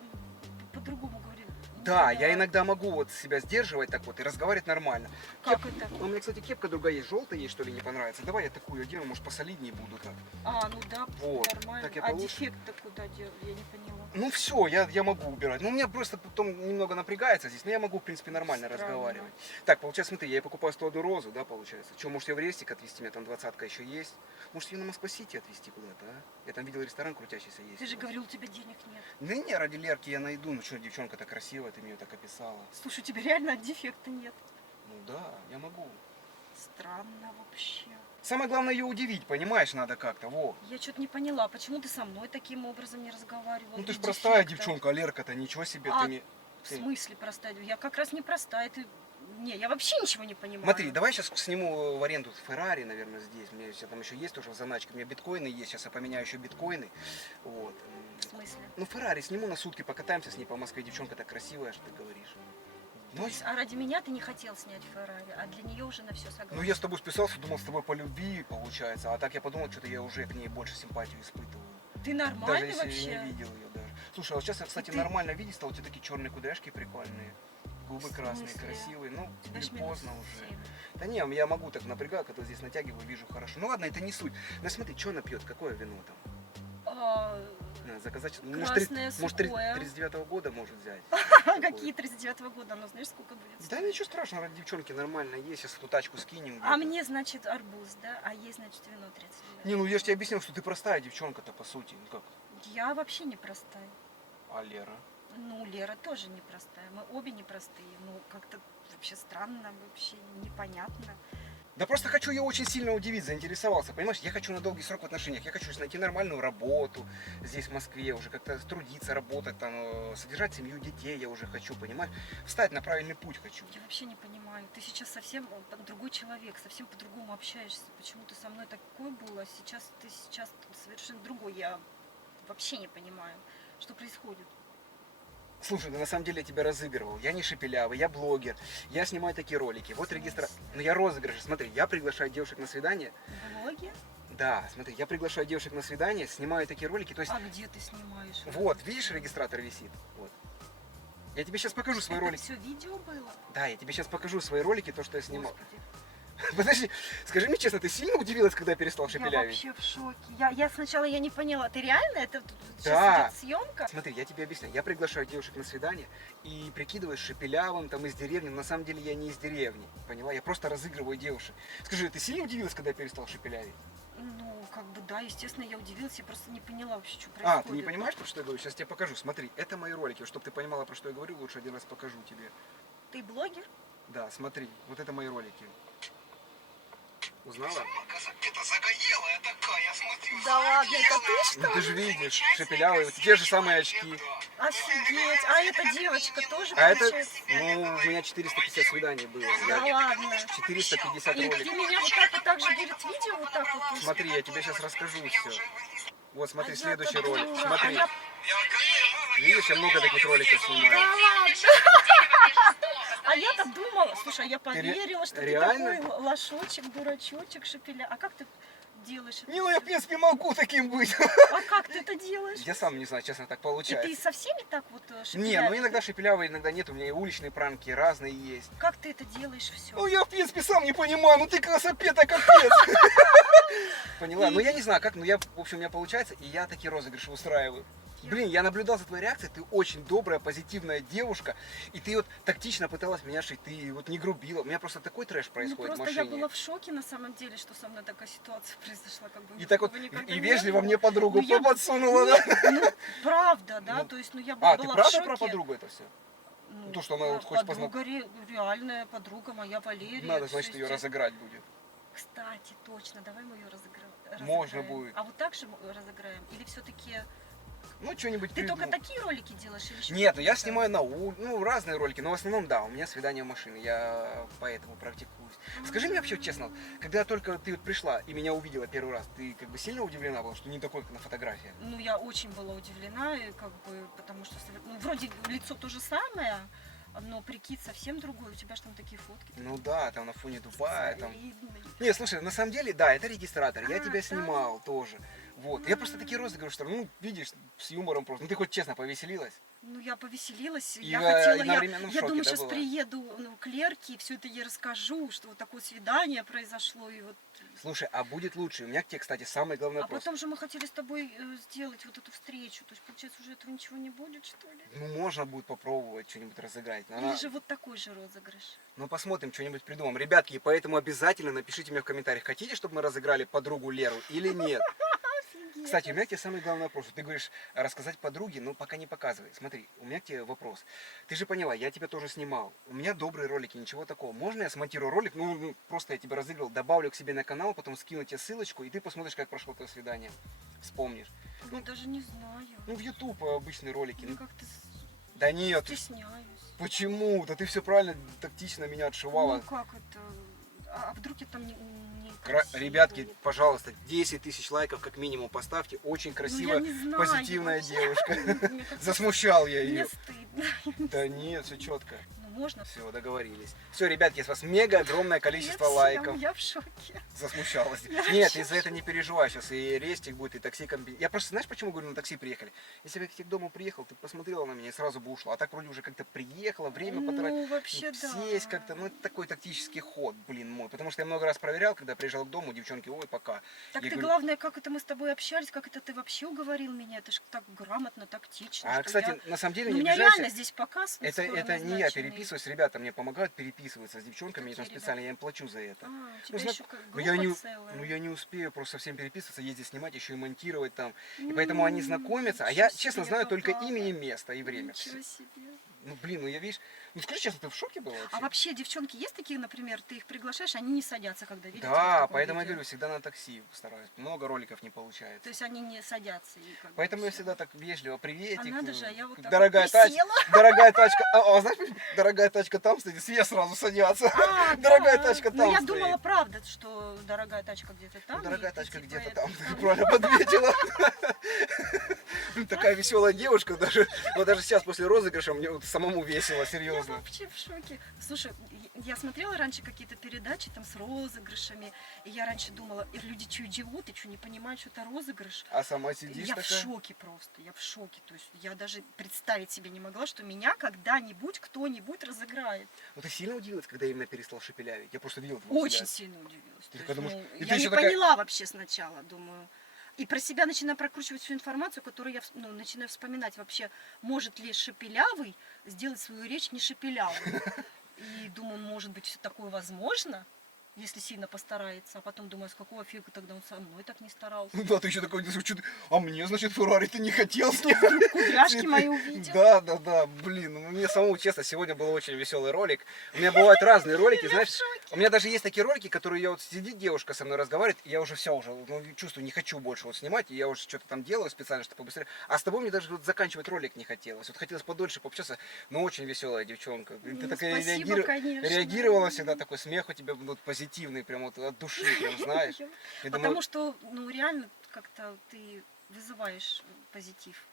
по-другому говорил. да, я иногда могу вот себя сдерживать так вот и разговаривать нормально. Как это? У меня, кстати, кепка другая есть, желтая есть, что ли, не понравится. Давай я такую одену, может, посолиднее буду так. А, ну да, Вот, нормально. так я А получше. дефект-то куда делать? Я не поняла. Ну все, я могу убирать. Ну, у меня просто потом немного напрягается здесь, но я могу, в принципе, нормально Странно. разговаривать. Так, получается, смотри, я ей покупаю 101 розу, да, получается. Что, может, я в рестик отвезти, у меня там 20-ка еще есть. Может, ее на Москва-Сити отвезти куда-то, а? Я там видел ресторан крутящийся есть. Ты же у вас. говорил, у тебя денег нет. Ну не, ради Лерки я найду. Ну что, девчонка-то красивая, ты мне ее так описала. Слушай, у тебя реально дефекта нет. Ну да, я могу. Странно вообще. Самое главное ее удивить, понимаешь, надо как-то, во. Я что-то не поняла, почему ты со мной таким образом не разговаривала? Ну ты без ж простая дефекта? девчонка, а Лерка-то ничего себе, А, ты не... В смысле простая? Я как раз не простая. Ты Не, я вообще ничего не понимаю. Смотри, давай сейчас сниму в аренду Феррари, наверное, здесь. У меня там еще есть тоже в заначке. У меня биткоины есть. Сейчас я поменяю еще биткоины. Вот. В смысле? Ну, Феррари сниму на сутки, покатаемся с ней по Москве. Девчонка так красивая, что ты говоришь. То есть, а ради меня ты не хотел снять Феррари, а для нее уже на все согласен. Ну, я с тобой списался, думал, с тобой по любви получается. А так я подумал, что-то я уже к ней больше симпатию испытываю. Ты Даже нормальный если вообще? я не видел ее даже. Слушай, а вот сейчас я, кстати, Ты- нормально видеть стал. У тебя такие черные кудряшки прикольные. Губы В красные, смысле? красивые. Ну, У тебя ж блин, поздно уже. -7. Да не, я могу так напрягать, когда здесь натягиваю, вижу хорошо. Ну ладно, это не суть. Ну смотри, что она пьет, какое вино там? А, Заказать, Красное, может, сухое. 39-го года может взять. какие 39-го года? Ну, знаешь, сколько будет? Да ничего страшного, ради девчонки нормально есть, сейчас эту тачку скинем. А где-то. мне, значит, арбуз, да? А ей, значит, вино 39. Не, ну я же тебе объяснил, что ты простая девчонка-то, по сути. Ну как? Я вообще не простая. А Лера? Ну, Лера тоже непростая. Мы обе непростые. Ну, как-то вообще странно, вообще непонятно. Да просто хочу ее очень сильно удивить, заинтересовался, понимаешь? Я хочу на долгий срок в отношениях, я хочу найти нормальную работу здесь, в Москве, уже как-то трудиться, работать, там, содержать семью, детей я уже хочу, понимаешь? Встать на правильный путь хочу. Я вообще не понимаю. Ты сейчас совсем другой человек, совсем по-другому общаешься. Почему ты со мной такой был, а сейчас ты совершенно другой. Я вообще не понимаю, что происходит. Слушай, да на самом деле я тебя разыгрывал. Я не шепелявый, я блогер. Я снимаю такие ролики. Вот регистр... Ну я розыгрыш. Смотри, я приглашаю девушек на свидание. Блоги? Да, смотри, я приглашаю девушек на свидание, снимаю такие ролики. То есть, А где ты снимаешь? вот, видишь, регистратор висит? Вот. Я тебе сейчас покажу свои Это ролики. все видео было? Да, я тебе сейчас покажу свои ролики, то, что я снимал. Господи. Подожди, скажи мне честно, ты сильно удивилась, когда я перестал Я шепелявить? вообще в шоке. Я сначала я не поняла. Ты реально? Это тут Да. сейчас идет съемка? Смотри, я тебе объясняю. Я приглашаю девушек на свидание и прикидываюсь шепелявым, там, из деревни. Но на самом деле я не из деревни, поняла? Я просто разыгрываю девушек. Скажи, ты сильно удивилась, когда я перестал шепелявить? Ну, как бы да, естественно, я удивилась, я просто не поняла вообще, что происходит. А, ты не понимаешь, про что я говорю? Сейчас тебе покажу. Смотри, это мои ролики. Чтобы ты понимала, про что я говорю, лучше один раз покажу тебе. Ты блогер? Да, смотри, вот это мои ролики. Узнала? Это загоелая такая, я смотрю. Да ладно, это ты что? Ну ты же видишь, шепелявый, вот те же самые очки. Офигеть. А эта девочка тоже А это, получается? ну, у меня 450 свиданий было. Да Я ладно. 450 И роликов. где меня вот так же берет видео, вот так вот. Смотри, я тебе сейчас расскажу все. Вот, смотри, А следующий я-то ролик. дура, Смотри, а видишь, я много таких роликов Да снимаю. ладно. А я-то думала, слушай, а я поверила, что реально? ты такой лошочек, дурачочек, шепеля. А как ты делаешь это? Не, ну я, в принципе, могу таким быть. А как ты это делаешь? Я сам не знаю, честно, так И ты получается. со всеми так вот Не, шепелявишь? ну иногда шепелявый, иногда нет. У меня и уличные пранки разные есть. Как ты это делаешь все? Ну я, в принципе, сам не понимаю. Ну ты красопета, капец. Поняла? Ну я не знаю, как, но я, в общем, у меня получается, и я такие розыгрыши устраиваю. Блин, я наблюдал за твоей реакцией, ты очень добрая, позитивная девушка, и ты вот тактично пыталась меня шить, ты вот не грубила. У меня просто такой трэш Ну, происходит в просто я машине. была в шоке на самом деле, что со мной такая ситуация произошла. Как бы, И так вот, такого никогда и не вежливо было. мне подругу Ну, я- подсунула, да? Ну, правда, да, Ну, то есть, ну, я А, была ты в правда шоке. про подругу это все? Ну, То, что она вот хочет подруга, реальная подруга моя, Валерия. Надо, всё значит, ее естественно. разыграть будет. Кстати, точно, давай мы ее разыграем. Можно будет. А вот так же мы разыграем? Или все-таки... Ну, что-нибудь Ты только придумай. такие ролики делаешь? Или еще Нет, ну я какие-то? снимаю ну, разные ролики, но в основном, да, у меня свидание в машине, я поэтому практикуюсь. Скажи мне вообще честно, когда только ты вот пришла и меня увидела первый раз, ты как бы сильно удивлена была, что не такой, как на фотографиях? Ну, я очень была удивлена, и как бы, потому что ну, вроде лицо то же самое, но прикид совсем другой. У тебя же там такие фотки. Ну да, там на фоне Дубая, там... Солидные. Не, слушай, на самом деле, да, это регистратор, я А, тебя да? снимал тоже. Вот, я просто такие розыгрыши, что, ну, видишь, с юмором просто. Ну, ты хоть честно повеселилась? Ну, я повеселилась, И я вы хотела, одновременно в я шоке, думаю, да, сейчас была? приеду к Лерке, и все это ей расскажу, что вот такое свидание произошло, и вот... Слушай, а будет лучше? У меня к тебе, кстати, самый главный А вопрос. потом же мы хотели с тобой сделать вот эту встречу, то есть, получается, уже этого ничего не будет, что ли? Ну, можно будет попробовать что-нибудь разыграть. но Или она- же вот такой же розыгрыш? Ну, посмотрим, что-нибудь придумаем. Ребятки, поэтому обязательно напишите мне в комментариях, хотите, чтобы мы разыграли подругу Леру или нет. Кстати, у меня к тебе самый главный вопрос. Ты говоришь, рассказать подруге, но пока не показывай. Смотри, у меня к тебе вопрос. Ты же поняла, я тебя тоже снимал. У меня добрые ролики, ничего такого. Можно я смонтирую ролик, ну, просто я тебя разыграл, добавлю к себе на канал, потом скину тебе ссылочку, и ты посмотришь, как прошло твое свидание. Вспомнишь. Я даже не знаю. Ну, в YouTube обычные ролики. Ну, Ну, как-то... Да нет, Стесняюсь. почему? Да ты все правильно, тактично меня отшивала. Ну как это? А вдруг я там не Ребятки, пожалуйста, 10 тысяч лайков как минимум поставьте. Очень красивая, Ну, я не знаю, позитивная вообще. девушка. Мне как-то- Засмущал я Мне ее. стыдно. Да нет, все четко. Ну можно? Все, договорились. Все, ребятки, с вас мега огромное количество Привет лайков. всем, я в шоке. Засмущалась. Я Нет, вообще ты за это не переживай. Сейчас и рестик будет, и такси комби. Я просто, знаешь, почему говорю, на такси приехали? Если бы я к дому приехал, ты посмотрела на меня и сразу бы ушла. А так вроде уже как-то приехала, время потратила. Ну вообще да. Сесть как-то, ну это такой тактический ход, блин мой. Потому что я много раз проверял, когда приезжал к дому, девчонки, ой, пока. Так Я ты говорю, главное, как это мы с тобой общались, как это ты вообще уговорил меня, это же так грамотно, тактично. А, что кстати, я- на самом деле Ну, у не меня обижайся. реально здесь показ. Это скоро не я назначенный. переписываюсь, ребята мне помогают переписываться с девчонками, я там Какие специально, я им плачу за это. А, у тебя Ну, зна- еще как Ну я, не, группа целая. ну я не успею просто совсем переписываться, ездить снимать, еще и монтировать там. И поэтому они знакомятся, а Ничего я себе, честно я знаю только попала. имя и место, и время. Ничего себе. Ну блин, ну я видишь, ну скажи честно, ты в шоке была вообще? А вообще девчонки есть такие, например, ты их приглашаешь, они не садятся, когда видят тебя в Да, таком поэтому я видео? говорю, всегда на такси стараюсь. Много роликов не получается. То есть они не садятся. И как бы Поэтому я всё. всегда так вежливо, приветик. А надо же, а я вот так дорогая вот тачка, присела. дорогая тачка. А знаешь, почему? Дорогая тачка там стоит, все сразу садятся. А, Дорогая да. тачка Ну, там я стоит. думала, правда, что дорогая тачка где-то там. Ну, дорогая и ты, тачка типа, где-то это, там, ты правильно подметила. Блин, такая веселая девушка, даже сейчас после розыгрыша мне вот самому весело, Я серьезно. вообще в шоке. Слушай, я смотрела раньше какие-то передачи там с розыгрышами, и я раньше думала, люди что, идиоты, что не понимают, что это розыгрыш? А сама сидишь Я в такая. шоке просто, я в шоке. То есть я даже представить себе не могла, что меня когда-нибудь кто-нибудь разыграет. Ну ты сильно удивилась, когда я именно перестал шепелявить? Я просто видел твой Очень взгляд. сильно удивилась. Ты То такая есть, думаешь, ну, и ты я еще не такая- поняла вообще сначала, думаю. И про себя начинаю прокручивать всю информацию, которую я начинаю вспоминать вообще, может ли шепелявый сделать свою речь не шепелявой. И думаю, может быть, все такое возможно, если сильно постарается. А потом думаю, с какого фига тогда он со мной так не старался. Ну да, ты еще такой, а мне, значит, Феррари ты не хотел снять? Кудряшки мои увидел. Да, блин, ну мне самому честно, сегодня был очень веселый ролик. У меня бывают разные ролики, знаешь, у меня даже есть такие ролики, которые я вот сидит девушка со мной разговаривает, и я уже все уже, ну, чувствую, не хочу больше вот снимать, и я уже что-то там делаю специально, чтобы побыстрее. А с тобой мне даже вот заканчивать ролик не хотелось. Вот хотелось подольше пообщаться, но очень веселая девчонка. Ты Ну, такая спасибо, конечно. реагировала всегда, такой смех у тебя вот позитивный, прям вот от души, прям знаешь. Я Потому думаю, что, ну, реально, как-то ты вызываешь позитив.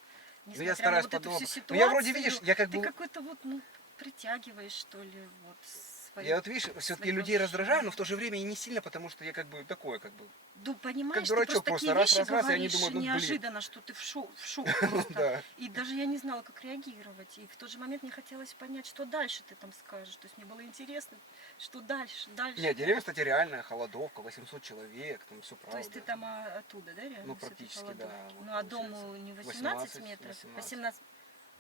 я Несмотря стараюсь на вот эту всю подобно. ситуацию, Ну, я вроде, видишь, я как ты бы... какой-то вот, ну, притягиваешь, что ли, вот свою... Я вот, видишь, все-таки людей душу. раздражаю, но в то же время и не сильно, потому что я как бы такой, как бы... Ну, понимаешь, дурачок ты просто, такие раз, вещи раз, раз, и они говоришь думают, ну, блин. неожиданно, что ты в шок просто. Да. И даже я не знала, как реагировать. И в тот же момент мне хотелось понять, что дальше ты там скажешь. То есть мне было интересно, что дальше. Нет, деревня, кстати, реальная, холодовка, 800 человек, там все правда. То есть ты там оттуда, да, реально? Ну, с этой практически, холодовки? да, вот Ну, а получается. дому не 18 18, метров? 18. 18.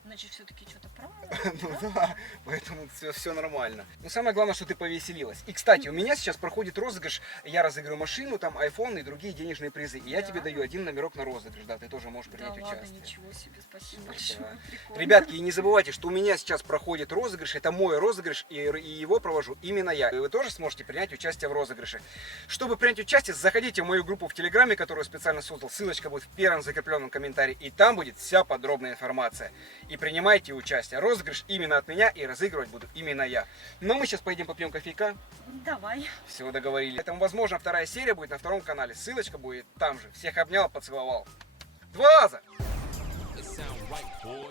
Значит, все-таки что-то правда. Ну да, поэтому все нормально. Но самое главное, что ты повеселилась. И, кстати, у меня сейчас проходит розыгрыш, я разыграю машину, там, iPhone и другие денежные призы. И я Да. тебе даю один номерок на розыгрыш, да, ты тоже можешь Да принять ладно, участие. ничего себе, спасибо Да. большое. Прикольно. Ребятки, и не забывайте, что у меня сейчас проходит розыгрыш, это мой розыгрыш, и его провожу именно я. И вы тоже сможете принять участие в розыгрыше. Чтобы принять участие, заходите в мою группу в Телеграме, которую специально создал, ссылочка будет в первом закрепленном комментарии, и там будет вся подробная информация. И принимайте участие. Розыгрыш именно от меня, и разыгрывать буду именно я. Но мы сейчас пойдем попьем кофейка. Давай. Все, договорились. Поэтому, возможно, вторая серия будет на втором канале. Ссылочка будет там же. Всех обнял, поцеловал. 2 раза!